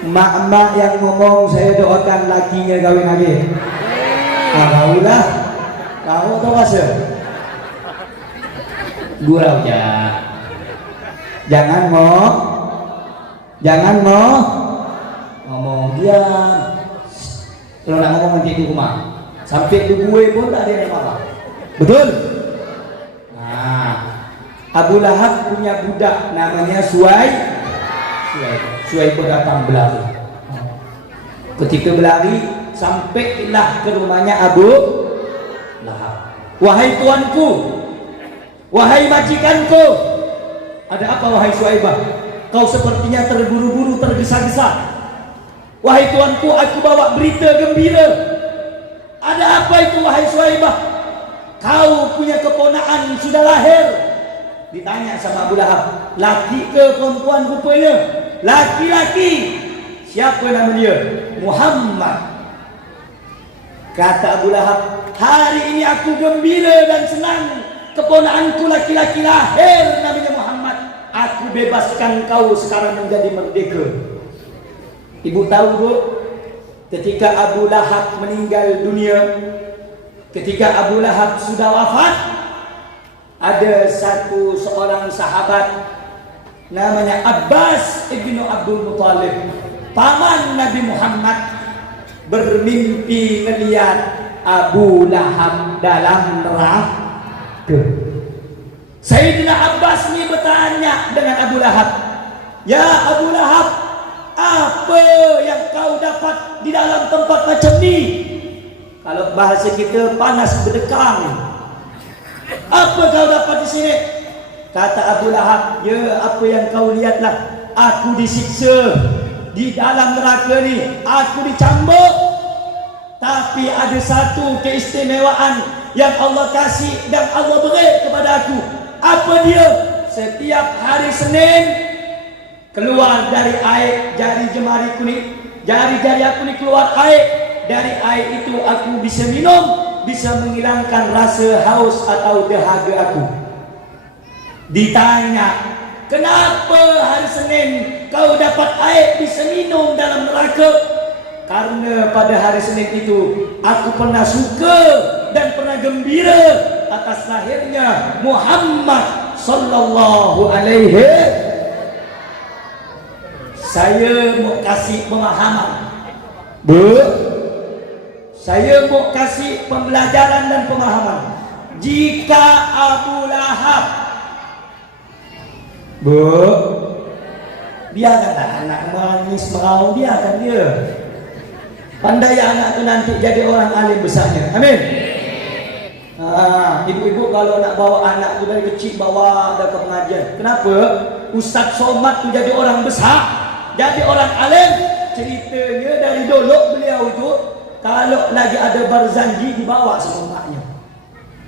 Mak-mak yang ngomong saya doakan lakinya kawin lagi. Kau lah, kau tahu rasa? Gurau ya. Jangan ngomong diam. Kalau nak ngomong nanti di rumah, sampai di gue pun tak ada yang marah. Betul? Nah, Abu Lahab punya budak namanya Suwaibah datang berlari. Ketika berlari, sampailah ke rumahnya Abu Lahab. Wahai tuanku, wahai majikanku, ada apa wahai Suwaibah? Kau sepertinya terburu-buru, tergesa-gesa. Wahai tuanku, aku bawa berita gembira. Ada apa itu wahai Suwaibah? Kau punya keponakan sudah lahir. Ditanya sama Abu Lahab, laki ke perempuan rupanya? Laki-laki. Siapa nama dia? Muhammad. Kata Abu Lahab, hari ini aku gembira dan senang. Keponakanku laki-laki lahir, namanya Muhammad. Aku bebaskan kau sekarang menjadi merdeka. Ibu tahu bu, ketika Abu Lahab meninggal dunia, ketika Abu Lahab sudah wafat, ada seorang sahabat namanya Abbas ibnu Abdul Muttalib, paman Nabi Muhammad, bermimpi melihat Abu Lahab dalam neraka. Sayyidina Abbas ini bertanya dengan Abu Lahab, ya Abu Lahab, apa yang kau dapat di dalam tempat macam ni? Kalau bahasa kita, panas berdekang. Apa kau dapat di sini? Kata Abu Lahab, ya apa yang kau lihatlah, aku disiksa di dalam neraka ni, aku dicambuk. Tapi ada satu keistimewaan yang Allah kasih dan Allah beri kepada aku. Apa dia? Setiap hari Senin keluar dari air jari jemariku ni, jari-jari aku ni keluar air. Dari air itu aku bisa minum, bisa menghilangkan rasa haus atau dahaga aku. Ditanya, kenapa hari Senin kau dapat air bisa minum dalam neraka? Karena pada hari Senin itu aku pernah suka dan pernah gembira atas lahirnya Muhammad sallallahu alaihi. Saya mau kasih pemahaman, Bu. Saya mau kasih pembelajaran dan pemahaman. Jika Abu Lahab, Bu, biarkanlah anak menangis meraung, biarkan dia. Pandai anak itu nanti jadi orang alim besarnya. Amin. Ibu-ibu kalau nak bawa anak itu dari kecil bawa ada ke pengajian. Kenapa? Ustaz Somad itu jadi orang besar, jadi orang alim. Ceritanya dari dulu beliau itu kalau lagi ada barzanji dibawa sama maknya.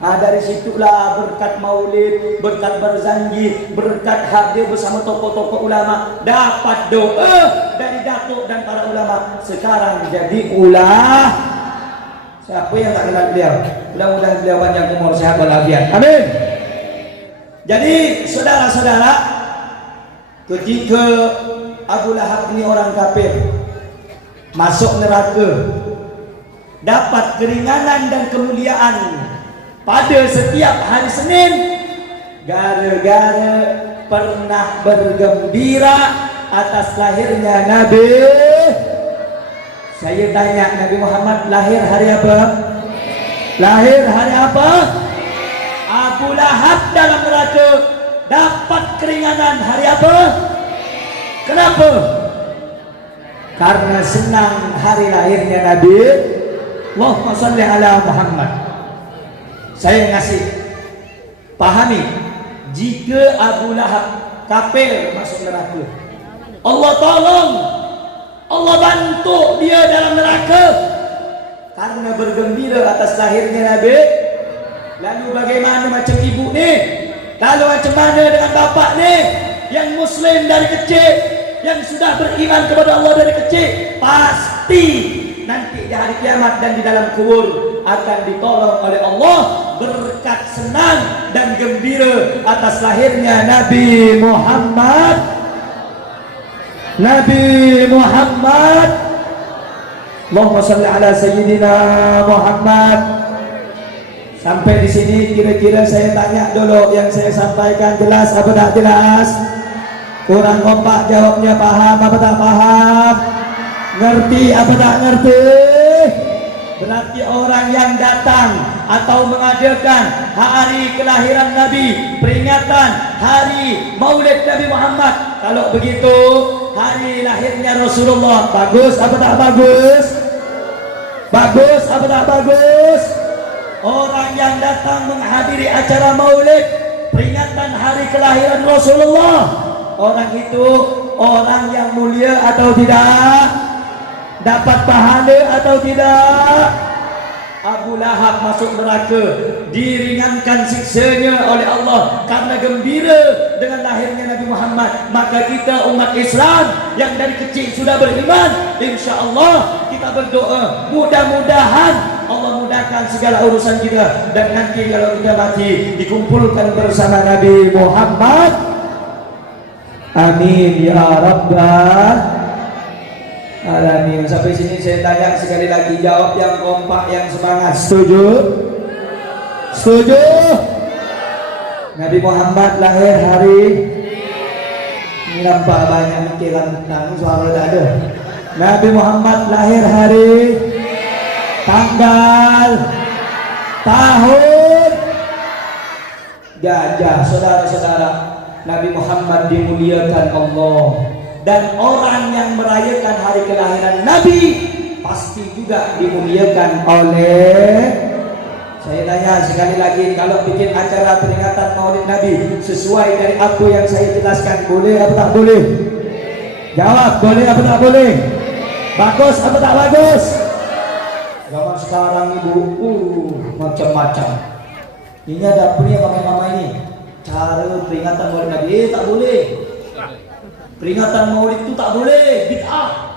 Dari situlah berkat maulid, berkat barzanji, berkat hadir bersama tokoh-tokoh ulama, dapat doa dari datuk dan para ulama. Sekarang jadi ulah. Siapa yang tak kenal beliau? Mudah-mudahan beliau panjang umur, sehat walafiat. Amin. Jadi saudara-saudara, ketika Abu Lahab ini orang kafir, masuk neraka, dapat keringanan dan kemuliaan pada setiap hari Senin gara-gara pernah bergembira atas lahirnya Nabi. Saya tanya, Nabi Muhammad lahir hari apa? Lahir hari apa? Abu Lahab dalam neraka dapat keringanan hari apa? Kenapa? Karena senang hari lahirnya Nabi. Allahumma salli ala Muhammad. Saya ngasih pahami, jika Abu Lahab kafir masuk neraka, Allah tolong, Allah bantu dia dalam neraka karena bergembira atas lahirnya Nabi. Lalu bagaimana macam ibu ni? Lalu macam mana dengan bapak ni yang muslim dari kecil, yang sudah beriman kepada Allah dari kecil? Pasti nanti di hari kiamat dan di dalam kubur akan ditolong oleh Allah berkat senang dan gembira atas lahirnya Nabi Muhammad. Nabi Muhammad. Allahumma salli ala Sayyidina Muhammad. Sampai di sini kira-kira saya tanya dulu, yang saya sampaikan jelas apa tak jelas? Kurang kompak jawabnya, paham apa tak paham? Ngerti apa tak ngerti? Berarti orang yang datang atau mengadakan hari kelahiran Nabi, peringatan hari Maulid Nabi Muhammad, kalau begitu hari lahirnya Rasulullah, bagus apa tak bagus? Bagus apa tak bagus? Orang yang datang menghadiri acara Maulid, peringatan hari kelahiran Rasulullah, orang itu orang yang mulia atau tidak? Dapat pahala atau tidak? Abu Lahab masuk neraka, diringankan siksanya oleh Allah karena gembira dengan lahirnya Nabi Muhammad. Maka kita umat Islam yang dari kecil sudah beriman, insya-Allah kita berdoa, mudah-mudahan Allah mudahkan segala urusan kita, dan nanti kalau kita mati dikumpulkan bersama Nabi Muhammad. Amin ya rabbal alamin. Sampai sini saya tanya sekali lagi, jawab yang kompak, yang semangat. Setuju? Setuju? Nabi Muhammad lahir hari ini, nampak banyak mikiran tentang suara tak ada. Nabi Muhammad lahir hari, tanggal, tahun, gajah. Saudara-saudara, Nabi Muhammad dimuliakan Allah, dan orang yang merayakan hari kelahiran Nabi pasti juga dimuliakan oleh Saya tanya sekali lagi, kalau bikin acara peringatan Maulid Nabi sesuai dari apa yang saya jelaskan, boleh apa tak boleh? Jawab, boleh apa tak boleh? Bagus apa tak bagus? Zaman sekarang ibu, macam-macam. Ini ada apa nih mama ini? Cara peringatan Maulid Nabi, tak boleh. Peringatan Maulid itu tak boleh, bid'ah.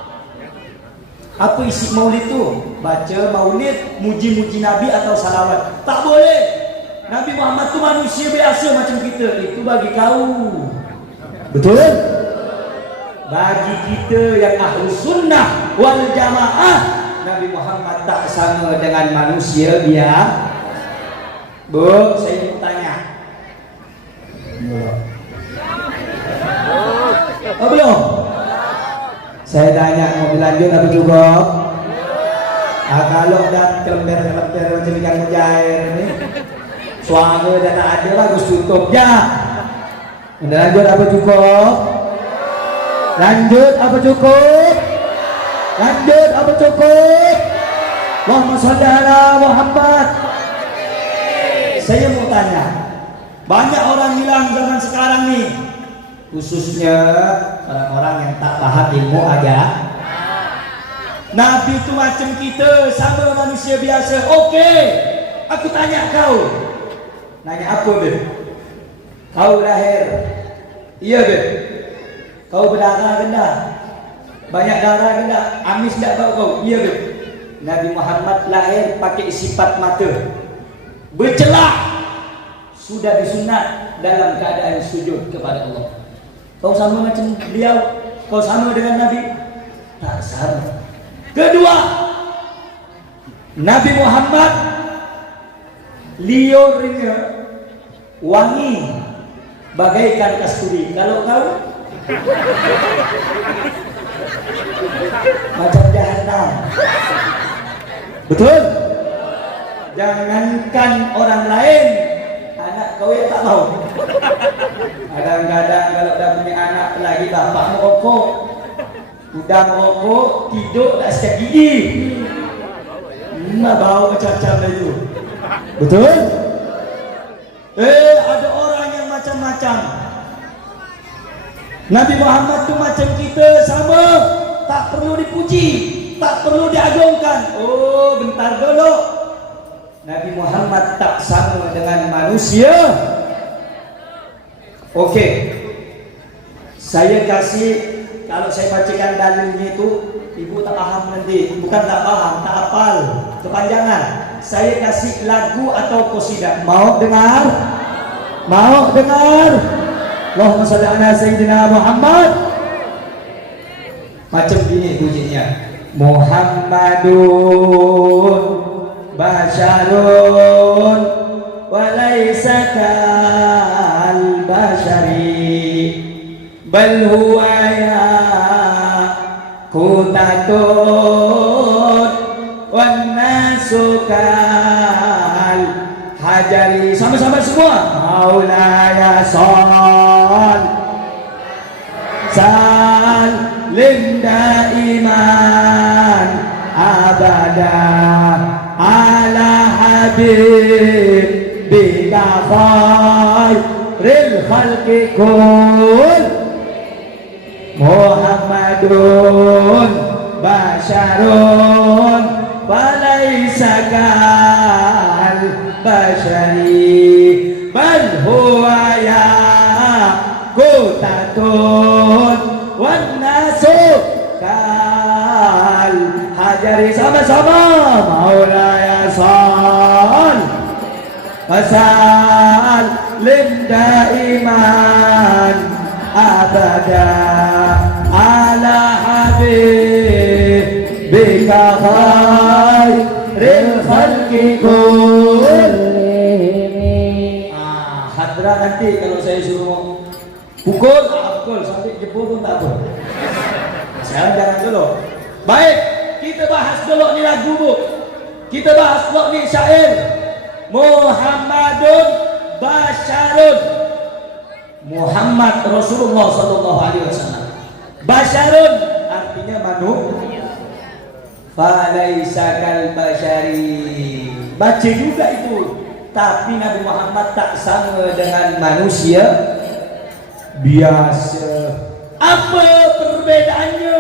Apa isi maulid itu? Baca maulid, muji-muji Nabi atau salawat. Tak boleh. Nabi Muhammad itu manusia biasa macam kita. Itu bagi kau. Betul? Bagi kita yang ahlu sunnah wal jamaah, Nabi Muhammad tak sama dengan manusia biasa. Bu, saya mau tanya. Oh belum? Saya tanya, mau dilanjut apa cukup? Kalau dah kelemper-kelemper macam ikan mujair ni, suara dah tak ada, bagus tutup je. Udah lanjut apa cukup? Lanjut apa cukup? Lanjut apa cukup? Allahumma shalli ala Muhammad. Saya mau tanya, banyak orang bilang zaman sekarang ni, khususnya orang-orang yang tak paham ilmu agama, Nabi itu macam kita, sama manusia biasa. Okey, aku tanya kau. Nanya apa, Beb? Kau lahir, iya Beb? Kau berdarah ke tak? Banyak darah ke tak? Amis tak kau? Iya Beb? Nabi Muhammad lahir pakai sifat mata, bercelak, sudah disunat dalam keadaan sujud kepada Allah. Kau sama macam beliau? Kau sama dengan Nabi? Tak sama. Kedua, Nabi Muhammad liurnya wangi bagaikan kasturi. Kalau kau macam jahanam. Betul? Jangankan orang lain, anak kau yang tak tahu. Kadang-kadang kalau dah punya anak lagi, bapak merokok, udah merokok, tidur tak sikat gigi, bau macam-macam itu. Betul? Ada orang yang macam-macam. Nabi Muhammad tu macam kita, sama, tak perlu dipuji, tak perlu diagungkan. Oh, bentar dulu, Nabi Muhammad tak sama dengan manusia. Okey, saya kasih, kalau saya bacakan dalilnya itu, ibu tak paham nanti. Bukan tak paham, tak hafal, kepanjangan. Saya kasih lagu atau qasidah. Mau dengar? Mau dengar? Allahumma shalli ala Sayyidina Muhammad. Macam gini bunyinya. Muhammadun basyarun walaysa kal basyari bal huwa yaqutatun wan nasu kal hajari. Sama-sama semua. Maulaya salim daiman abada ala habibika khairil khalqi kull Muhammadun basyarun walaysa kal basyari bal huwa yaqutatun wan nasu kal hajari. Sama-sama. Maulaya salim daiman abada ala habibika khairil khalqi kullihim. Hadra nanti kalau saya suruh pukul, pukul sampai jebol pun tak apa. Sekarang jangan dulu. Baik, kita bahas dulu ni lagu, Bu. Kita bahas dulu ni syair. Muhammadun basyarun. Muhammad Rasulullah sallallahu alaihi wasallam. Basyarun artinya manusia. Falaisa kal basyari. baca juga itu. Tapi Nabi Muhammad tak sama dengan manusia biasa. Apa perbedaannya?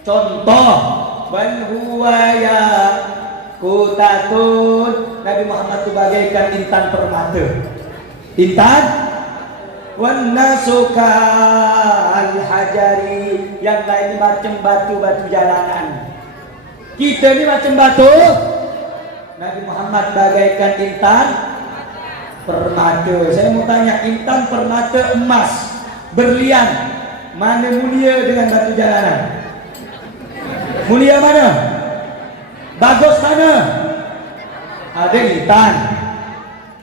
Contoh, bal huwa ya kutatun. Nabi Muhammad itu bagaikan intan permata. Intan wan nasuka al-hajari, yang lain macam batu-batu jalanan. Kita ni macam batu, Nabi Muhammad bagaikan intan permata. Saya mau tanya, intan permata emas, berlian, mana mulia dengan batu jalanan? Mulia mana? Bagus mana? Ada intan,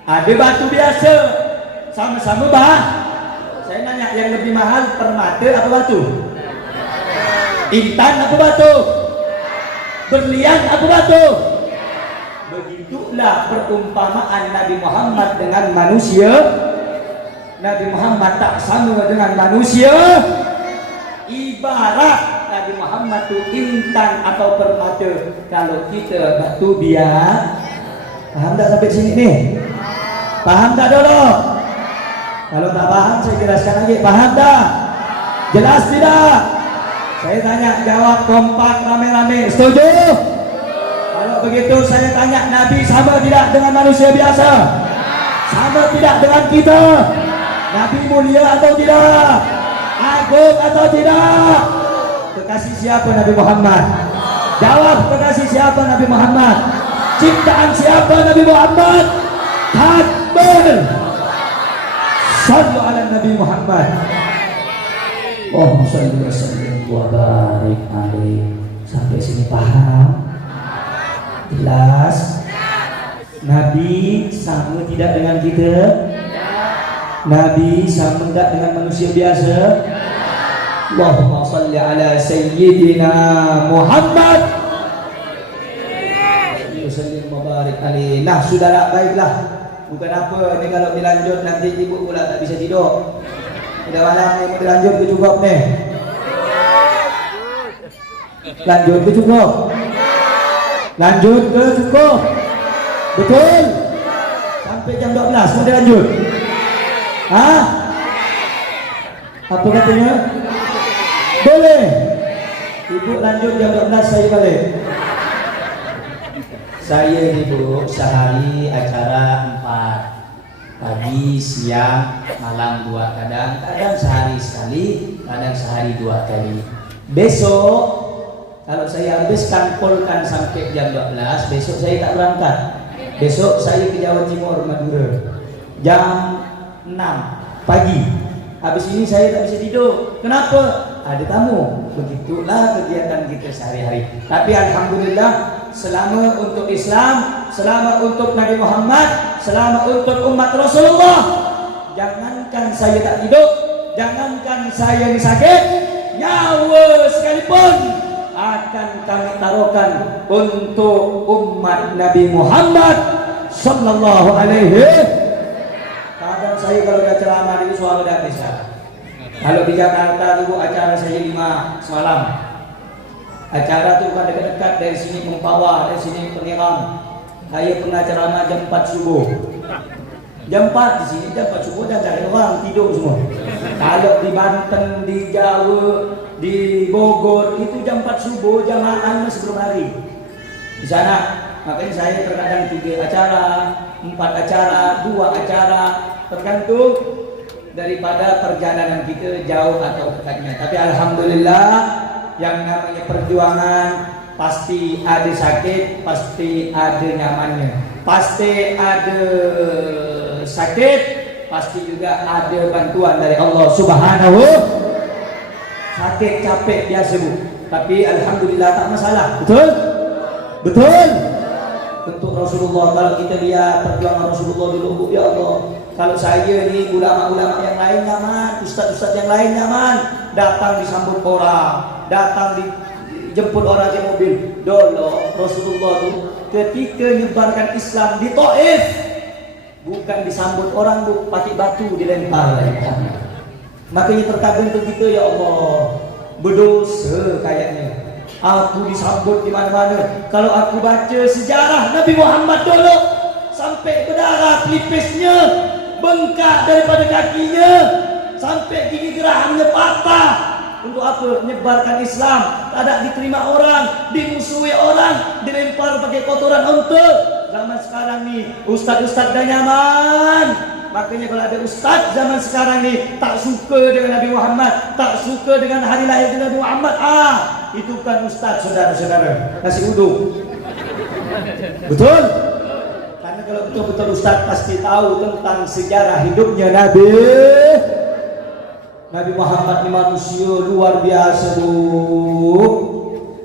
ada batu biasa, sama-sama bah. Saya nanya, yang lebih mahal permata apa batu? Intan apa batu? Berlian apa batu? Begitulah perumpamaan Nabi Muhammad dengan manusia. Nabi Muhammad tak sama dengan manusia. Ibarat Nabi Muhammad itu intan atau permata, kalau kita batu biar. Paham tak sampai sini nih? Paham tak dulu? Kalau tak paham saya jelaskan lagi. Paham tak? Jelas tidak? Saya tanya, jawab kompak rame-rame. Setuju? Kalau begitu saya tanya, Nabi sama tidak dengan manusia biasa? Sama tidak dengan kita? Nabi mulia atau tidak? Agung atau tidak? Kekasih siapa Nabi Muhammad? Jawab, kekasih siapa Nabi Muhammad? Ciptaan siapa Nabi Muhammad? Takbir. Sallu ala Nabi Muhammad. Allahumma shalli wa sallim wa barik alaihi. Sampai sini paham? Jelas? Nabi sama tidak dengan kita? Nabi sama tidak dengan manusia biasa? Allahumma shalli ala sayyidina Muhammad. Sallim wa barik alaihi. Nah, saudara, baiklah. Bukan apa ni kalau dilanjut nanti ibu pula tak bisa tidur. Udah malam ni mau dilanjut ke cukup ni? Lanjut ke cukup? Lanjut ke cukup? Betul? Sampai jam 12 mau dilanjut? Hah? Apa katanya? Boleh. Ibu lanjut jam 12 saya balik. Saya ibu sehari acara 4, pagi, siang, malam 2, kadang sehari sekali, kadang sehari 2 kali. Besok kalau saya habiskan polkan sampai jam 12, besok saya tak berangkat. Besok saya ke Jawa Timur, Madura, jam 6 pagi. Habis ini saya tak bisa tidur. Kenapa? Ada tamu. Begitulah kegiatan kita sehari-hari. Tapi alhamdulillah, selama untuk Islam, selama untuk Nabi Muhammad, selama untuk umat Rasulullah, jangankan saya tak tidur, jangankan saya ni sakit, nyawa sekalipun akan kami taruhkan untuk umat Nabi Muhammad sallallahu alaihi. Kadang saya kalau ada ceramah di suara dah bisa. Kalau di Jakarta dulu acara saya 5 semalam. Acara tu bukan dekat-dekat, dari sini Mempawah, dari sini Pengiram. Saya pernah ceramah jam 4 subuh. Jam 4 di sini, jam 4 subuh dah cari orang tidur semua. Kalau di Banten, di Jawa, di Bogor, itu jam 4 subuh, jam 6 sebelum hari. Di sana, makanya saya terkadang 3 acara, 4 acara, 2 acara, tergantung daripada perjalanan kita jauh atau dekatnya. Tapi alhamdulillah, yang namanya perjuangan pasti ada sakit, pasti ada nyamannya, pasti ada sakit, pasti juga ada bantuan dari Allah Subhanahu. Sakit capek biasa bu, tapi alhamdulillah tak masalah. Betul? Betul? Untuk Rasulullah, kalau kita lihat perjuangan Rasulullah dulu bu, ya Allah. Kalau saya ni ulama-ulama yang lain nyaman, ustaz-ustaz yang lain nyaman, datang disambut orang, datang dijemput orang di mobil. Dulu Rasulullah tu ketika nyebarkan Islam di Taif, bukan disambut orang tu pakai batu dilempar. Makanya terkadang tu kita, ya Allah, berdosa kayaknya. Aku disambut di mana-mana. Kalau aku baca sejarah Nabi Muhammad dulu, sampai berdarah pelipisnya, bengkak daripada kakinya, sampai gigi gerahnya patah. Untuk apa? Menyebarkan Islam. Tak ada diterima orang, dimusuhi orang, dilempar pakai kotoran unta. Zaman sekarang ni ustaz-ustaz dah nyaman. Makanya kalau ada ustaz zaman sekarang ni tak suka dengan Nabi Muhammad, tak suka dengan hari lahir Nabi Muhammad, itu bukan ustaz, saudara-saudara. Kasih uduk. Betul? Karena kalau betul-betul ustaz pasti tahu tentang sejarah hidupnya Nabi Muhammad ni manusia luar biasa, Bu.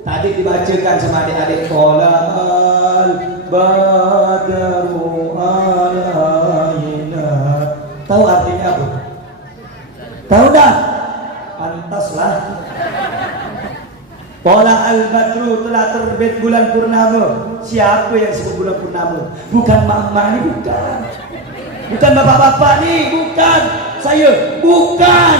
Tadi dibacakan sama adik-adik, Tolal Badru alaina. Tahu artinya apa? Tahu dah? Pantaslah. Tola al-badru, telah terbit bulan purnama. Siapa yang sebut bulan purnama? Bukan mak-mak ni, bukan. Bukan bapak-bapak ni, bukan. Saya, bukan.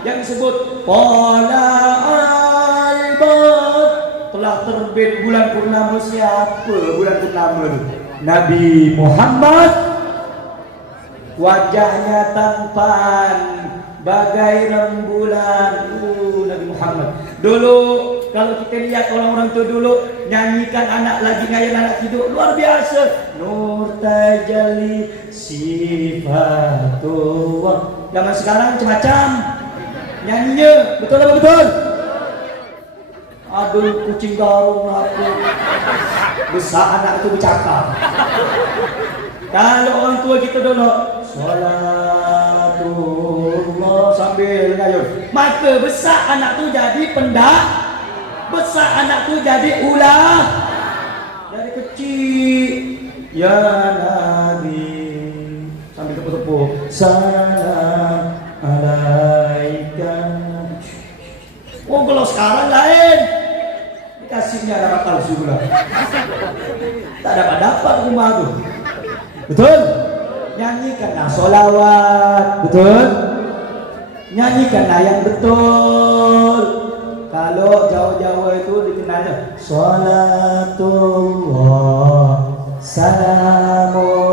Yang sebut Tola al-badru, telah terbit bulan purnama. Siapa bulan purnama tu? Nabi Muhammad. Wajahnya tampan bagai rembulan. Nabi Muhammad. Dulu kalau kita lihat orang-orang tu dulu nyanyikan anak lagi ngayan anak tidur, luar biasa. Nur tajalli sifatullah. Zaman sekarang macam-macam nyanyinya, betul apa betul? Aduh, kucing garung aku. Besar anak itu bercakap. Kalau orang tua kita dulu Salatullah sambil ngayun, maka besar anak tu jadi pendak, besar anak tu jadi ulah. Dari kecil ya Nabi sambil tepuk-tepuk salam alaika. Oh, kalau sekarang lain, dikasihnya dapat palsu pula. Tak dapat rumah tu. Betul? Nyanyikanlah solawat. Betul? Nyanyikanlah yang betul. Kalau jauh-jauh itu dikenalnya Salatullah Salamullah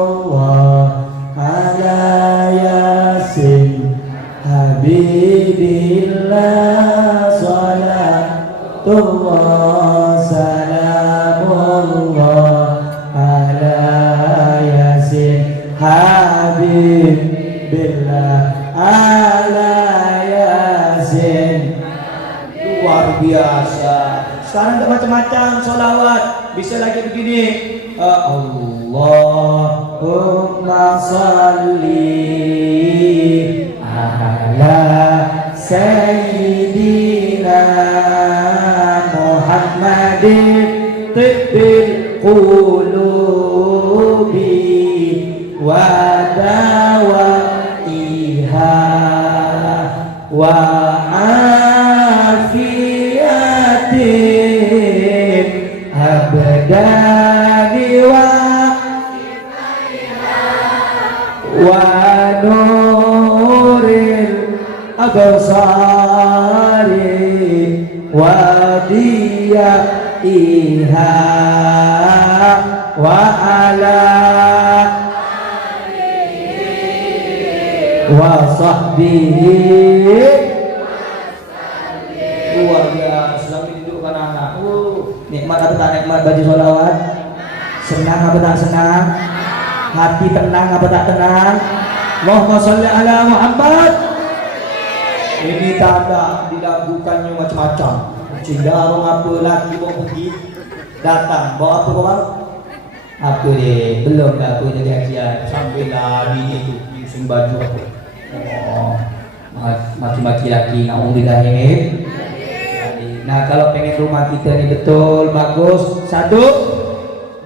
ala Yasin Habibillah. Salatullah Salamullah ala Yasin Habibillah ala Yasin. Luar biasa. Sekarang tak macam-macam solawat. Bisa lagi begini, Allahumma salli ala Sayyidina Muhammadin tibbil qulubi wa dawaiha wa afiyatin abdani wa nuril absari wa diyaiha wa ala wa sahbihi. Luar biasa. Sambil dudukkan anak. Nikmat apa tak nikmat baca sholawat? Senang apa tak senang? Hati tenang apa tak tenang? Allahumma sholli ala Muhammad. Ini tanda dilakukannya macam-macam. Cenderung apa lagi bawa pergi datang bawa apa bawa? Apa deh? Belum dah aku jadi kajian. Sambil lagi itu usung baju apa? Oh, maki-maki lagi. Nauzubillah. Nah, kalau pengen rumah kita ini betul bagus, satu,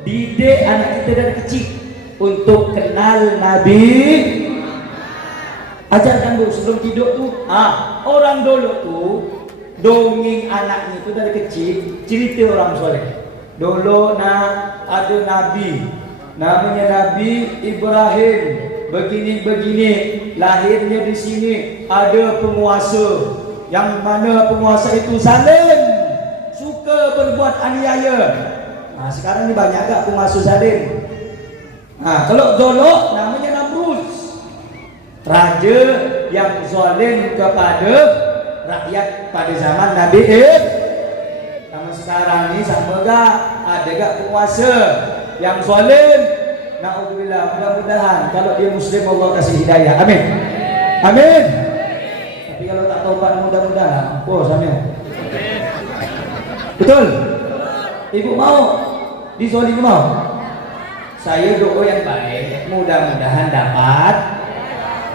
didik anak kita dari kecil untuk kenal Nabi. Ajarkan dulu sebelum tidur tuh. Orang dulu tuh dongeng anaknya itu dari kecil, cerita orang soleh. Dulu ada Nabi, namanya Nabi Ibrahim. Begini-begini, lahirnya di sini ada penguasa. Yang mana penguasa itu zalim, suka berbuat aniaya. Nah, sekarang ini banyak gak pengasuh sadin. Nah, kalau dolok namanya Namrus, raja yang zalim kepada rakyat pada zaman Nabi Ibrahim. Sama sekarang ini sama gak ada gak penguasa yang zalim? Na'udzubillah, mudah-mudahan kalau dia muslim Allah kasih hidayah. Amin. Amin. Tapi kalau tak taubat mudah-mudahan apa sana? Betul? Ibu mau dizalimi mau? Saya doa yang baik, mudah-mudahan dapat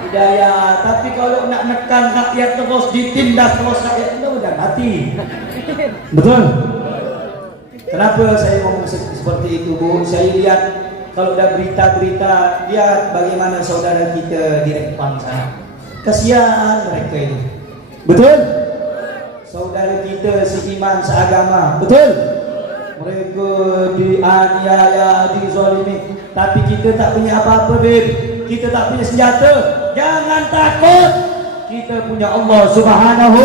hidayah. Tapi kalau nak nekan rakyat terus, ditindas terus rakyat, mudah-mudahan mati. Betul? Kenapa saya ngomong seperti itu, Bu? Saya lihat kalau ada berita-berita, lihat bagaimana saudara kita di Rempang sana. Kasihan mereka itu. Betul? Saudara kita seiman seagama. Betul? Mereka dianiaya, dizalimi, tapi kita tak punya apa-apa, Beb. Kita tak punya senjata. Jangan takut. Kita punya Allah Subhanahu.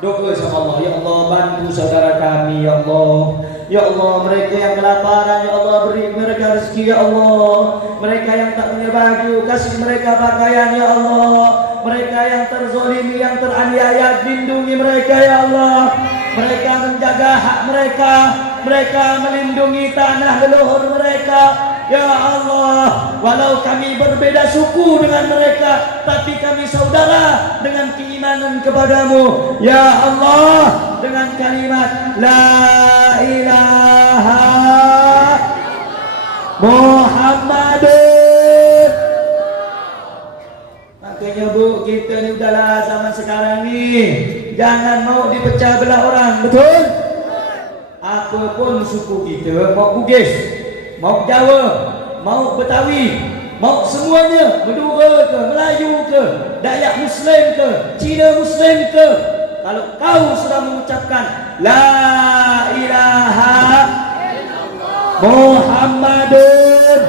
Doa sama Allah, ya Allah bantu saudara kami, ya Allah. Ya Allah, mereka yang kelaparan, ya Allah beri mereka rezeki, ya Allah. Mereka yang tak punya baju, kasih mereka pakaian, ya Allah. Mereka yang terzalimi, yang teraniaya, lindungi mereka, ya Allah. Mereka menjaga hak mereka, mereka melindungi tanah leluhur mereka, ya Allah. Walau kami berbeda suku dengan mereka, tapi kami saudara dengan keimanan kepadamu, ya Allah. Dengan kalimat La ilaha Muhammadun. Makanya Bu, kita ni udahlah zaman sekarang ni, jangan mau dipecah belah orang, betul? Apapun suku kita, mau Bugis, mau Jawa, mau Betawi, mau semuanya, Madura ke, Melayu ke, Dayak Muslim ke, Cina Muslim ke, kalau kau sudah mengucapkan La ilaha Muhammadun,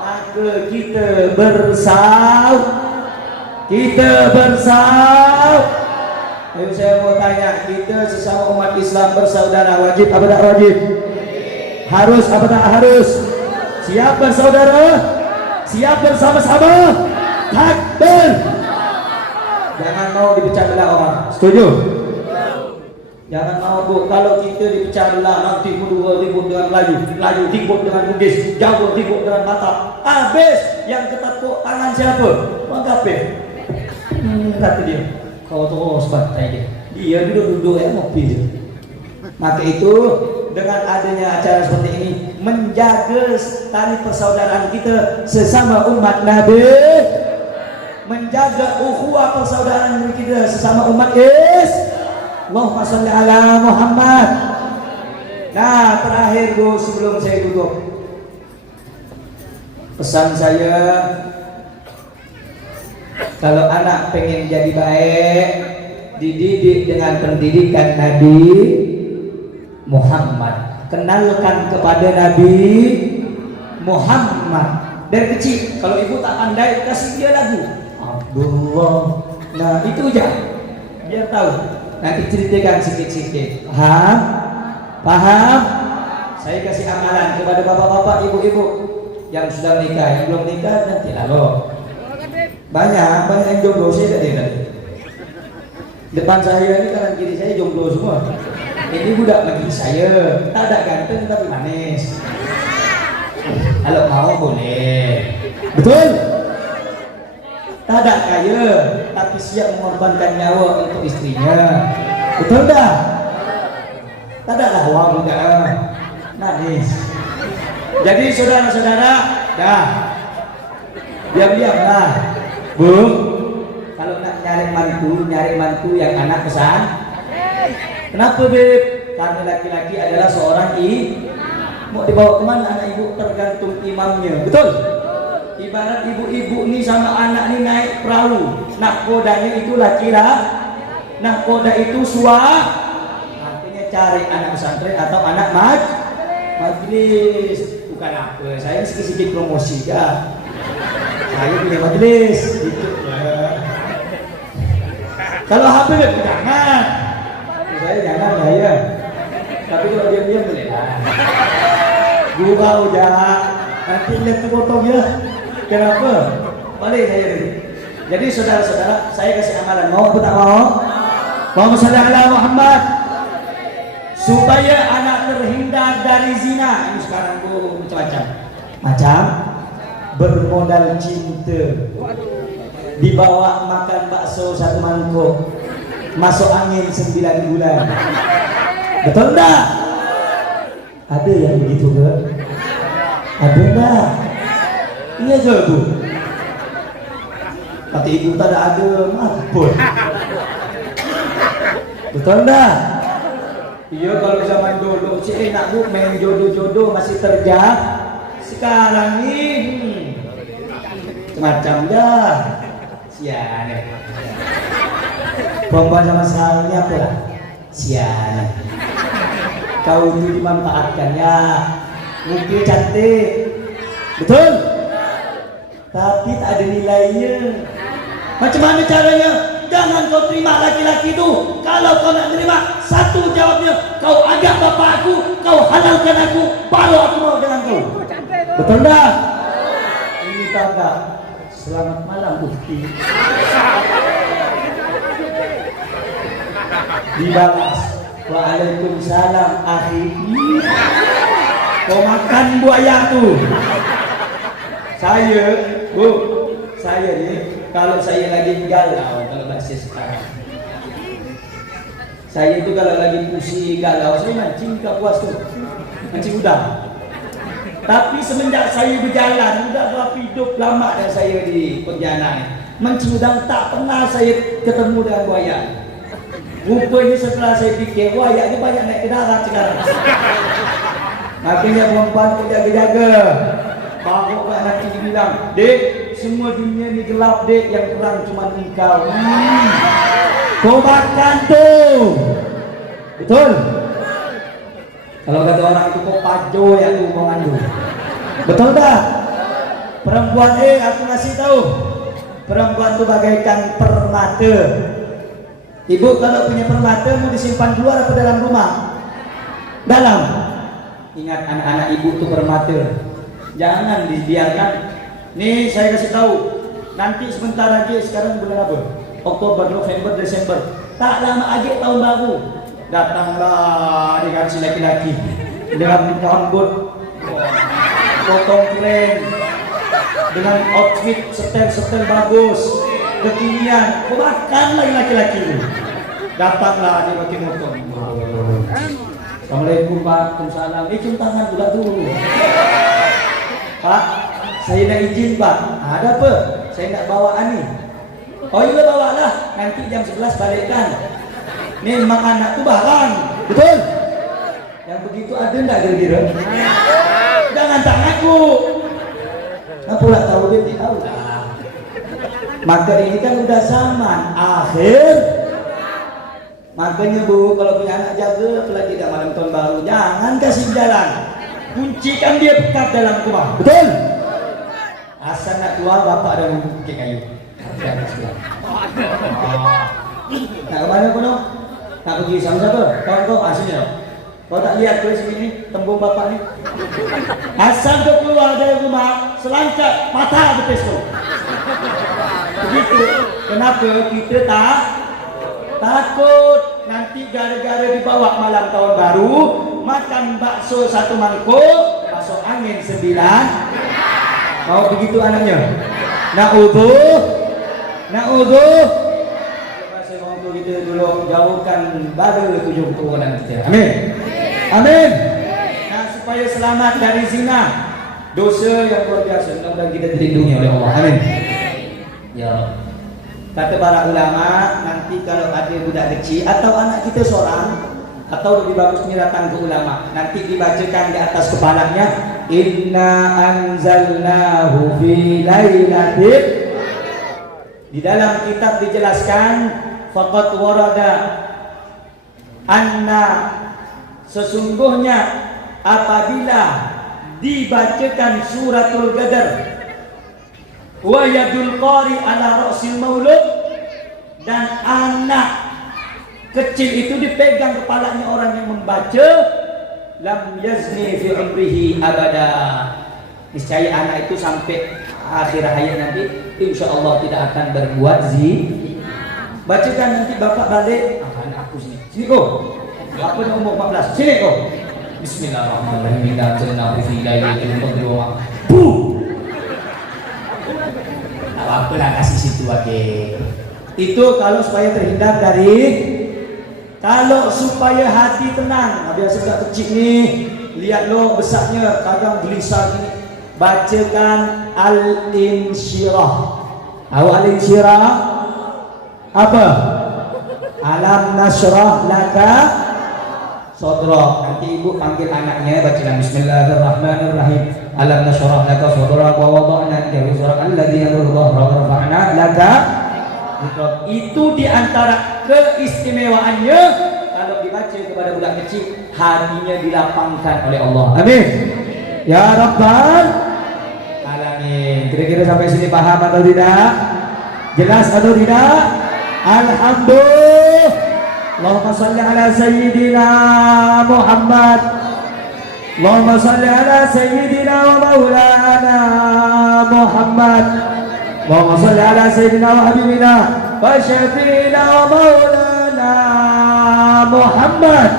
maka kita bersau. Saya mau tanya, kita sesama umat Islam bersaudara wajib apa tak wajib? Harus apa tak harus? Siap bersaudara? Siap bersama-sama? Takbir! Jangan mau dipecah belah orang. Setuju? Jangan mau, Bu. Kalau kita dipecah belah, nanti Madura ribut dengan Melayu, Melayu ribut dengan Bugis, Jawa ribut dengan Batak. Habis yang ketepuk tangan siapa? Orang kafir. Kata dia, kau terus bantai dia duduk-duduk ya ngopi dia. Maka itu dengan adanya acara seperti ini, menjaga tali persaudaraan kita sesama umat Nabi, menjaga ukhuwah persaudaraan kita sesama umat Allahumma sholli ala Muhammad. Nah, terakhir Bu, sebelum saya tutup, pesan saya, kalau anak pengen jadi baik, dididik dengan pendidikan Nabi Muhammad. Kenalkan kepada Nabi Muhammad dari kecil. Kalau ibu tak pandai, kasih dia lagu Abdullah. Nah, itu aja, biar tahu. Nanti ceritakan sikit-sikit. Paham? Paham? Saya kasih amalan kepada bapak-bapak, ibu-ibu yang sudah menikah, yang belum nikah nanti lalu. Banyak yang jomblo, saya tadi. Depan saya ini, kanan kiri saya jomblo semua. Ini budak lagi saya, tak ada ganteng tapi manis. Kalau mau boleh. Betul? Tak ada kaya tapi siap mengorbankan nyawa untuk istrinya. Betul dah? Tak ada lah uang juga. Manis. Jadi saudara-saudara, dah diam-diamlah. Bu, kalau nak nyari mantu yang anak pesan. Kenapa, Beb? Karena laki-laki adalah seorang mau dibawa kemana anak ibu tergantung imamnya. Betul? Ibarat ibu-ibu ni sama anak ni naik perahu, nahkodanya itu laki-laki, nahkoda itu artinya cari anak pesantren atau anak majlis. Bukan apa, saya sedikit promosi ya. Saya punya majlis gitu. Kalau Habib jangan. Saya jangan ya. Tapi kalau diam-diam boleh lah. Gurau jahat. Nanti lihat tu potong ya. Kenapa? Boleh saya ini. Jadi saudara-saudara, saya kasih amalan. Mau atau tak mau? Mau salli ala Muhammad. Supaya anak terhindar dari zina. Ini sekarang tu macam-macam. Macam bermodal cinta. Dibawa makan bakso 1 mangkok. Masuk angin 9 bulan. Betul tak? Ada yang begitu ke? Ada tak? Iya ke tu? Kata ibu tak ada mampun. Betul tak? Iya kalau zaman dulu cik nak bu main jodoh-jodoh masih terjah. Sekarang ni macam dah. Sian. Perempuan sama sekarang ni apa lah? Sian. Kau itu dimanfaatkan ya. Mungkin cantik. Betul? Tapi tak ada nilainya. Macam mana caranya? Jangan kau terima laki-laki itu. Kalau kau nak terima, satu jawabnya, kau ajak bapak aku, kau halalkan aku, baru aku mau dengan kau. Betul tak? Ini tanda. Selamat malam bukti. Dibalas. Waalaikumsalam akhi. Kau makan buaya tu. Saya, bu, saya ni kalau saya lagi galau, kalau bahasa sekarang, saya itu kalau lagi pusing galau, saya mancing ke puas tu, mancing udang. Tapi semenjak saya berjalan, sudah berapa hidup lama dah saya di Pontianak, mancing udang tak pernah saya ketemu dengan buaya. Rupanya setelah saya fikir, buaya ni banyak naik ke darat sekarang. Makanya perempuan pun jaga-jaga. Baru pak anak cik bilang, dek, semua dunia ni gelap dek, yang terang cuma engkau. Kau makan tu. Betul? Kalau kata orang itu kau pajo ya tu omongan tu. Betul tak? Perempuan aku kasih tahu. Perempuan tu bagaikan permata. Ibu kalau punya permata mau disimpan keluar atau dalam rumah? Dalam. Ingat anak-anak ibu tu permata. Jangan dibiarkan. Nih saya kasih tahu. Nanti sebentar lagi, sekarang bulan apa? Oktober, November, Desember. Tak lama lagi tahun baru. Datanglah dengan si laki-laki dengan rambut potong keren, dengan outfit setel-setel bagus, kekinian. Kau makan lagi laki-laki itu. Datanglah dia pakai motor. Assalamualaikum Pak, Waalaikumsalam. Cium tangan juga dulu. Pak, saya nak izin Pak. Ada apa? Saya nak bawa ani. Oh iya bawa lah. Nanti jam 11 balikkan. Nih memang anak tu barang. Betul? Yang begitu ada enggak kira-kira? Jangan tak ngaku. Aku tak tahu dia tidak tahu lah. Maka ini kan udah zaman akhir. Makanya bu, kalau punya anak jaga, apalagi dah malam tahun baru, jangan kasih jalan. Kuncikan dia pekat dalam rumah. Betul? Asal nak keluar, bapak ada bukit kayu. Nak kemana kau nak? Nak pergi sama siapa? Kawan kau? Sini tau. Kau tak lihat kau sini tembung bapak ni? Asal kau keluar dari rumah, selangkah patah betis kau. Begitu. Kenapa kita tak? Takut nanti gara-gara dibawa malam tahun baru, makan bakso 1 mangkuk, masuk angin 9. Mau begitu anaknya? Na'udhu. Saya mau begitu dulu, jauhkan baru 7 keturunan kita. Amin. Amin. Nah, supaya selamat dari zina, dosa yang luar biasa, mudah-mudahan kita dilindungi oleh Allah. Amin. Ya. Kata para ulama, nanti kalau ada budak kecil atau anak kita seorang, atau lebih bagusnya datang ke ulama, nanti dibacakan di atas kepalanya, Inna anzalnahu fi lailatin. Di dalam kitab dijelaskan, faqad warada anna, sesungguhnya apabila dibacakan suratul Qadar, wa yadul qari ala ra'sil maulud, dan anak Kecil itu dipegang kepalanya orang yang membaca, lam yazni fi umrihi abada. Niscaya anak itu sampai akhir hayat nanti insya Allah tidak akan berbuat zina. Bacakan nanti bapak balik. Anak aku sini. Sini kok. Apa yang umur 14? Sini kok. Bismillahirrahmanirrahim. Inna anzalnahu fi lailatul qadri wa ma. Apa lah kasih situ aja. Itu kalau supaya terhindar dari, kalau supaya hati tenang. Biasa budak kecil nih, lihat lo besarnya kadang gelisah gini. Bacakan Al-Insyirah. Tahu Al-Insyirah? Apa? Alam nasrah laka sadrak. Nanti ibu panggil anaknya, bacakan Bismillahirrahmanirrahim. Alam nasrah laka sadrak wa wada'na anka wizrak alladzi yanqudhu dhahrak wa rafa'na laka dzikrak. Itu diantara keistimewaannya kalau dibaca kepada budak kecil, hatinya dilapangkan oleh Allah. Amin. Ya Rabbal Alamin. Kira-kira sampai sini paham atau tidak? Jelas atau tidak? Alhamdulillah. Allahumma salli ala sayyidina Muhammad. Allahumma salli ala sayyidina wa maulana Muhammad. Allahumma salli ala sayyidina wa habibina wa syafi'ina wa maulana Muhammad.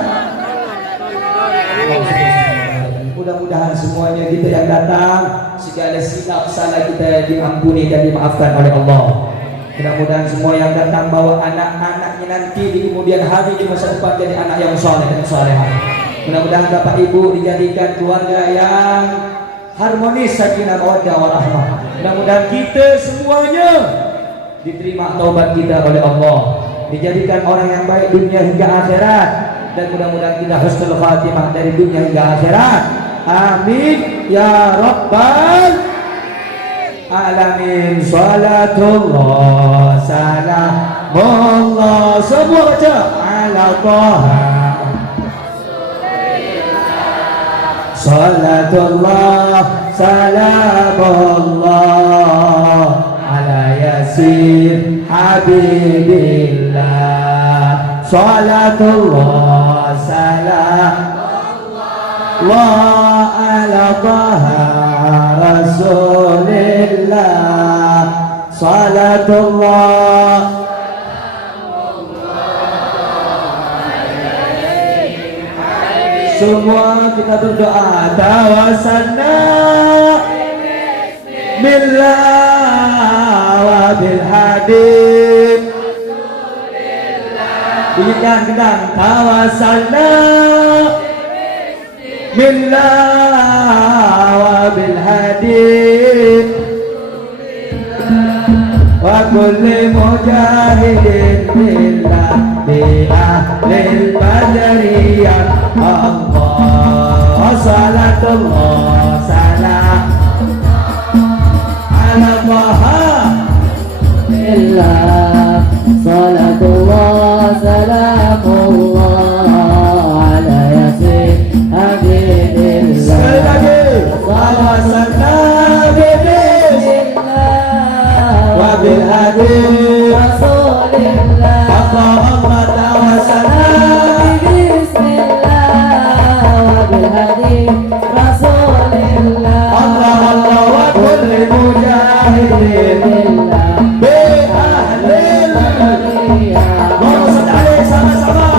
Mudah-mudahan semuanya kita yang datang, segala silap salah kita diampuni dan dimaafkan oleh Allah. Mudah-mudahan semua yang datang bawa anak-anaknya nanti di kemudian hari di masa depan jadi anak yang saleh dan salehah. Mudah-mudahan Bapak Ibu dijadikan keluarga yang harmonis, sakinah mawaddah warahmah. Mudah-mudahan kita semuanya diterima taubat kita oleh Allah, dijadikan orang yang baik dunia hingga akhirat, dan mudah-mudahan kita husnul khatimah dari dunia hingga akhirat. Amin ya rabbal alamin. Salatullah salamullah, semua baca ala Taha. Salatullah salamullah ala Yasin Habibillah. Salatullah salamullah ala Taha Rasulillah. Salatullah semua kita berdoa. Tawassalna billah wa bil habib. Bunyikan gendang. Tawassalna billah wa bil hadid wa kulli mujahidin billah bi ahlil badriyah. Allah salatullah salam ala Taha billah. Salatullah salamullah ala Yasin Habibillah. Sekali lagi. Tawassalna billah wa bil hadid Rasulillah. Allah tawassalna Rasulillah. Allah wa kulli mujahidin bi ahlil. Allahumma salli alaihi sama-sama.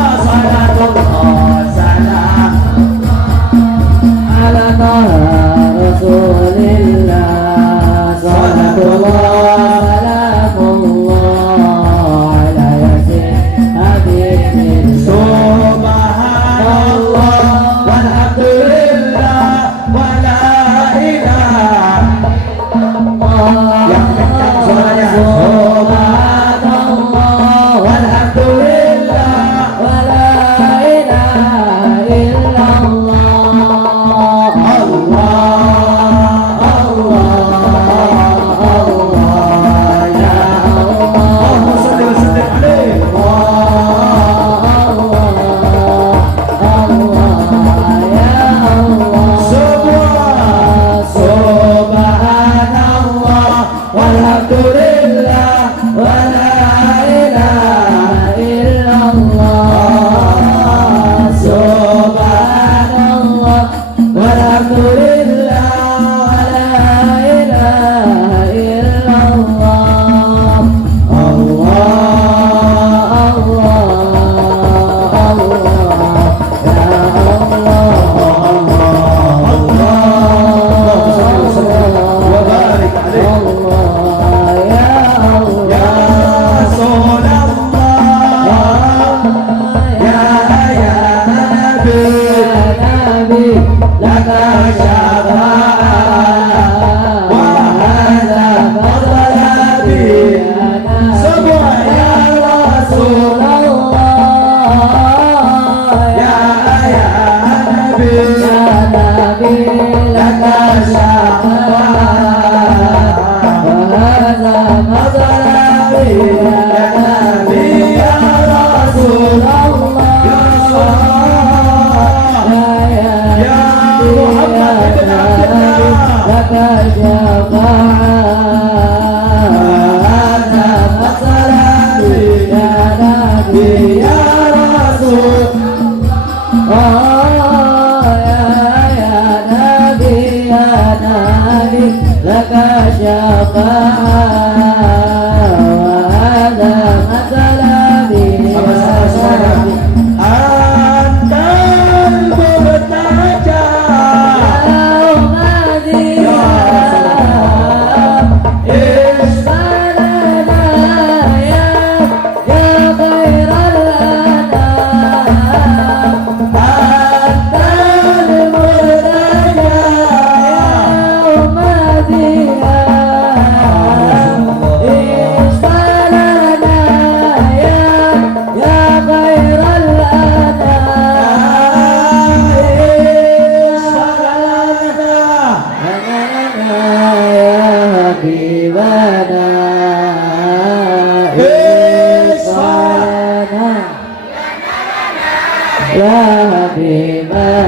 يا حبيبنا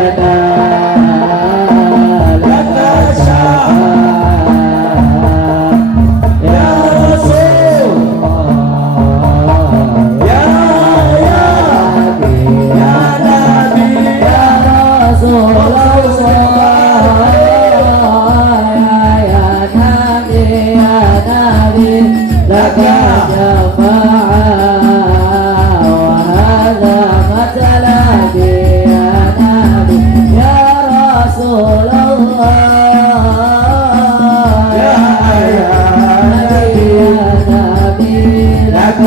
لك الشفاعة يا رسول يا نبي يا رسول الله يا نبي لك الشفاعة وهذا مطلبي يا نبي يا رسول الله يا نبي لك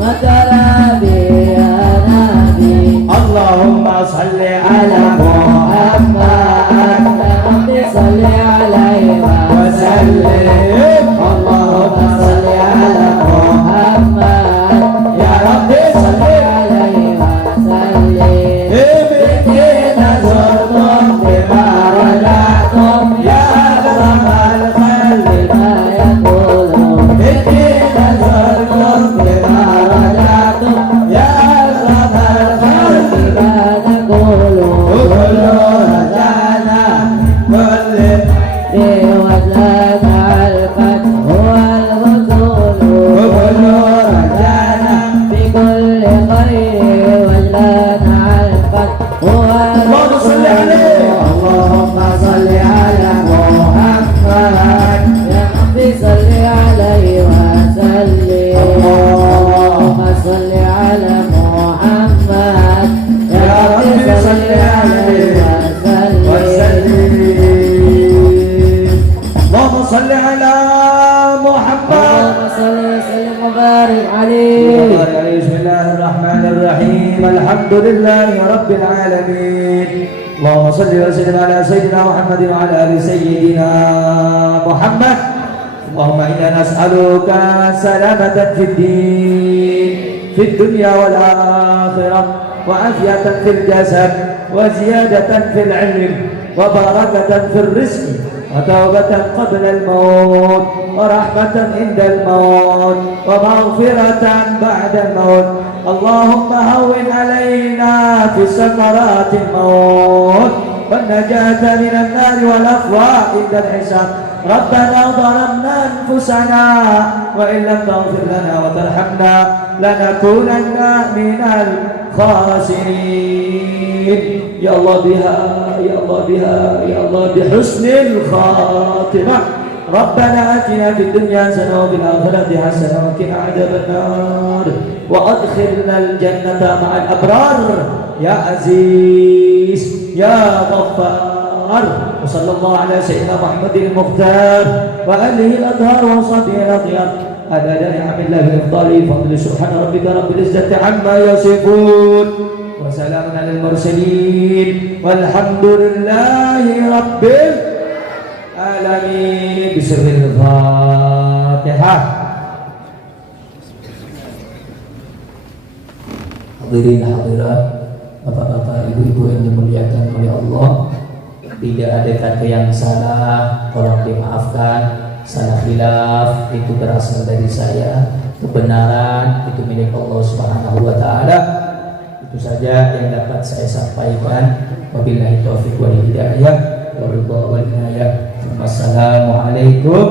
مطلبي يا نبي اللهم صل على محمد رب صل عليه وسلم اللهم صل على محمد يا رب صل عليه وسلم بكينا زرتم بما رجعتم يا أكرم الخلق ما يقولون بكينا زرتم بما رجعتم يا أكرم الخلق ما تقولون كل رجعنا كل وزاد الفتح هو الوصول وكل رجعنا بكل خير وزاد الفتح هو اللهم صل عليه. اللهم صل على محمد يا ربي صل عليه وسلم اللهم صل على محمد يا ربي صل عليه وسلم اللهم صل على محمد اللهم صل وسلم وبارك عليه بسم الله الرحمن الرحيم الحمد لله رب العالمين اللهم صل وسلم على سيدنا محمد وعلى ال سيدنا محمد اللهم انا نسالك سلامة في الدين في الدنيا والاخره وعافية في الجسد وزيادة في العلم وبركة في الرزق وتوبة قبل الموت ورحمة عند الموت ومغفرة بعد الموت اللهم هون علينا في سكرات الموت والنجاة من النار والأفواء عند الحساب ربنا ظلمنا أنفسنا وإن لم تغفر لنا وترحمنا لنكونن من الخاسرين يا الله بها يا الله بها يا الله بحسن الخاتمة ربنا آتنا في الدنيا حسنة وفي الآخرة حسنة وقنا عذاب النار وأدخلنا الجنة مع الأبرار يا عزيز يا غفار وصلى الله على سيدنا محمد المختار وآله الأطهار وصحبه الأخيار عدد نعم الله بإفضاله فضل سبحان ربك رب العزة عما يصفون وسلام على المرسلين والحمد لله رب العالمين بسر الفاتحة. Hadirin hadirat, bapak-bapak, ibu-ibu yang dimuliakan oleh Allah, tidak ada kata yang salah, tolong dimaafkan. Salah khilaf itu berasal dari saya, kebenaran itu milik Allah Subhanahu wa taala. Itu saja yang dapat saya sampaikan. Wabillahi taufiq wal hidayah wal ridha wal inayah. Wassalamualaikum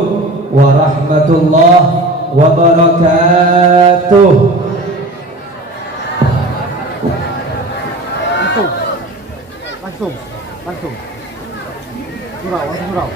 warahmatullahi wabarakatuh. langsung surau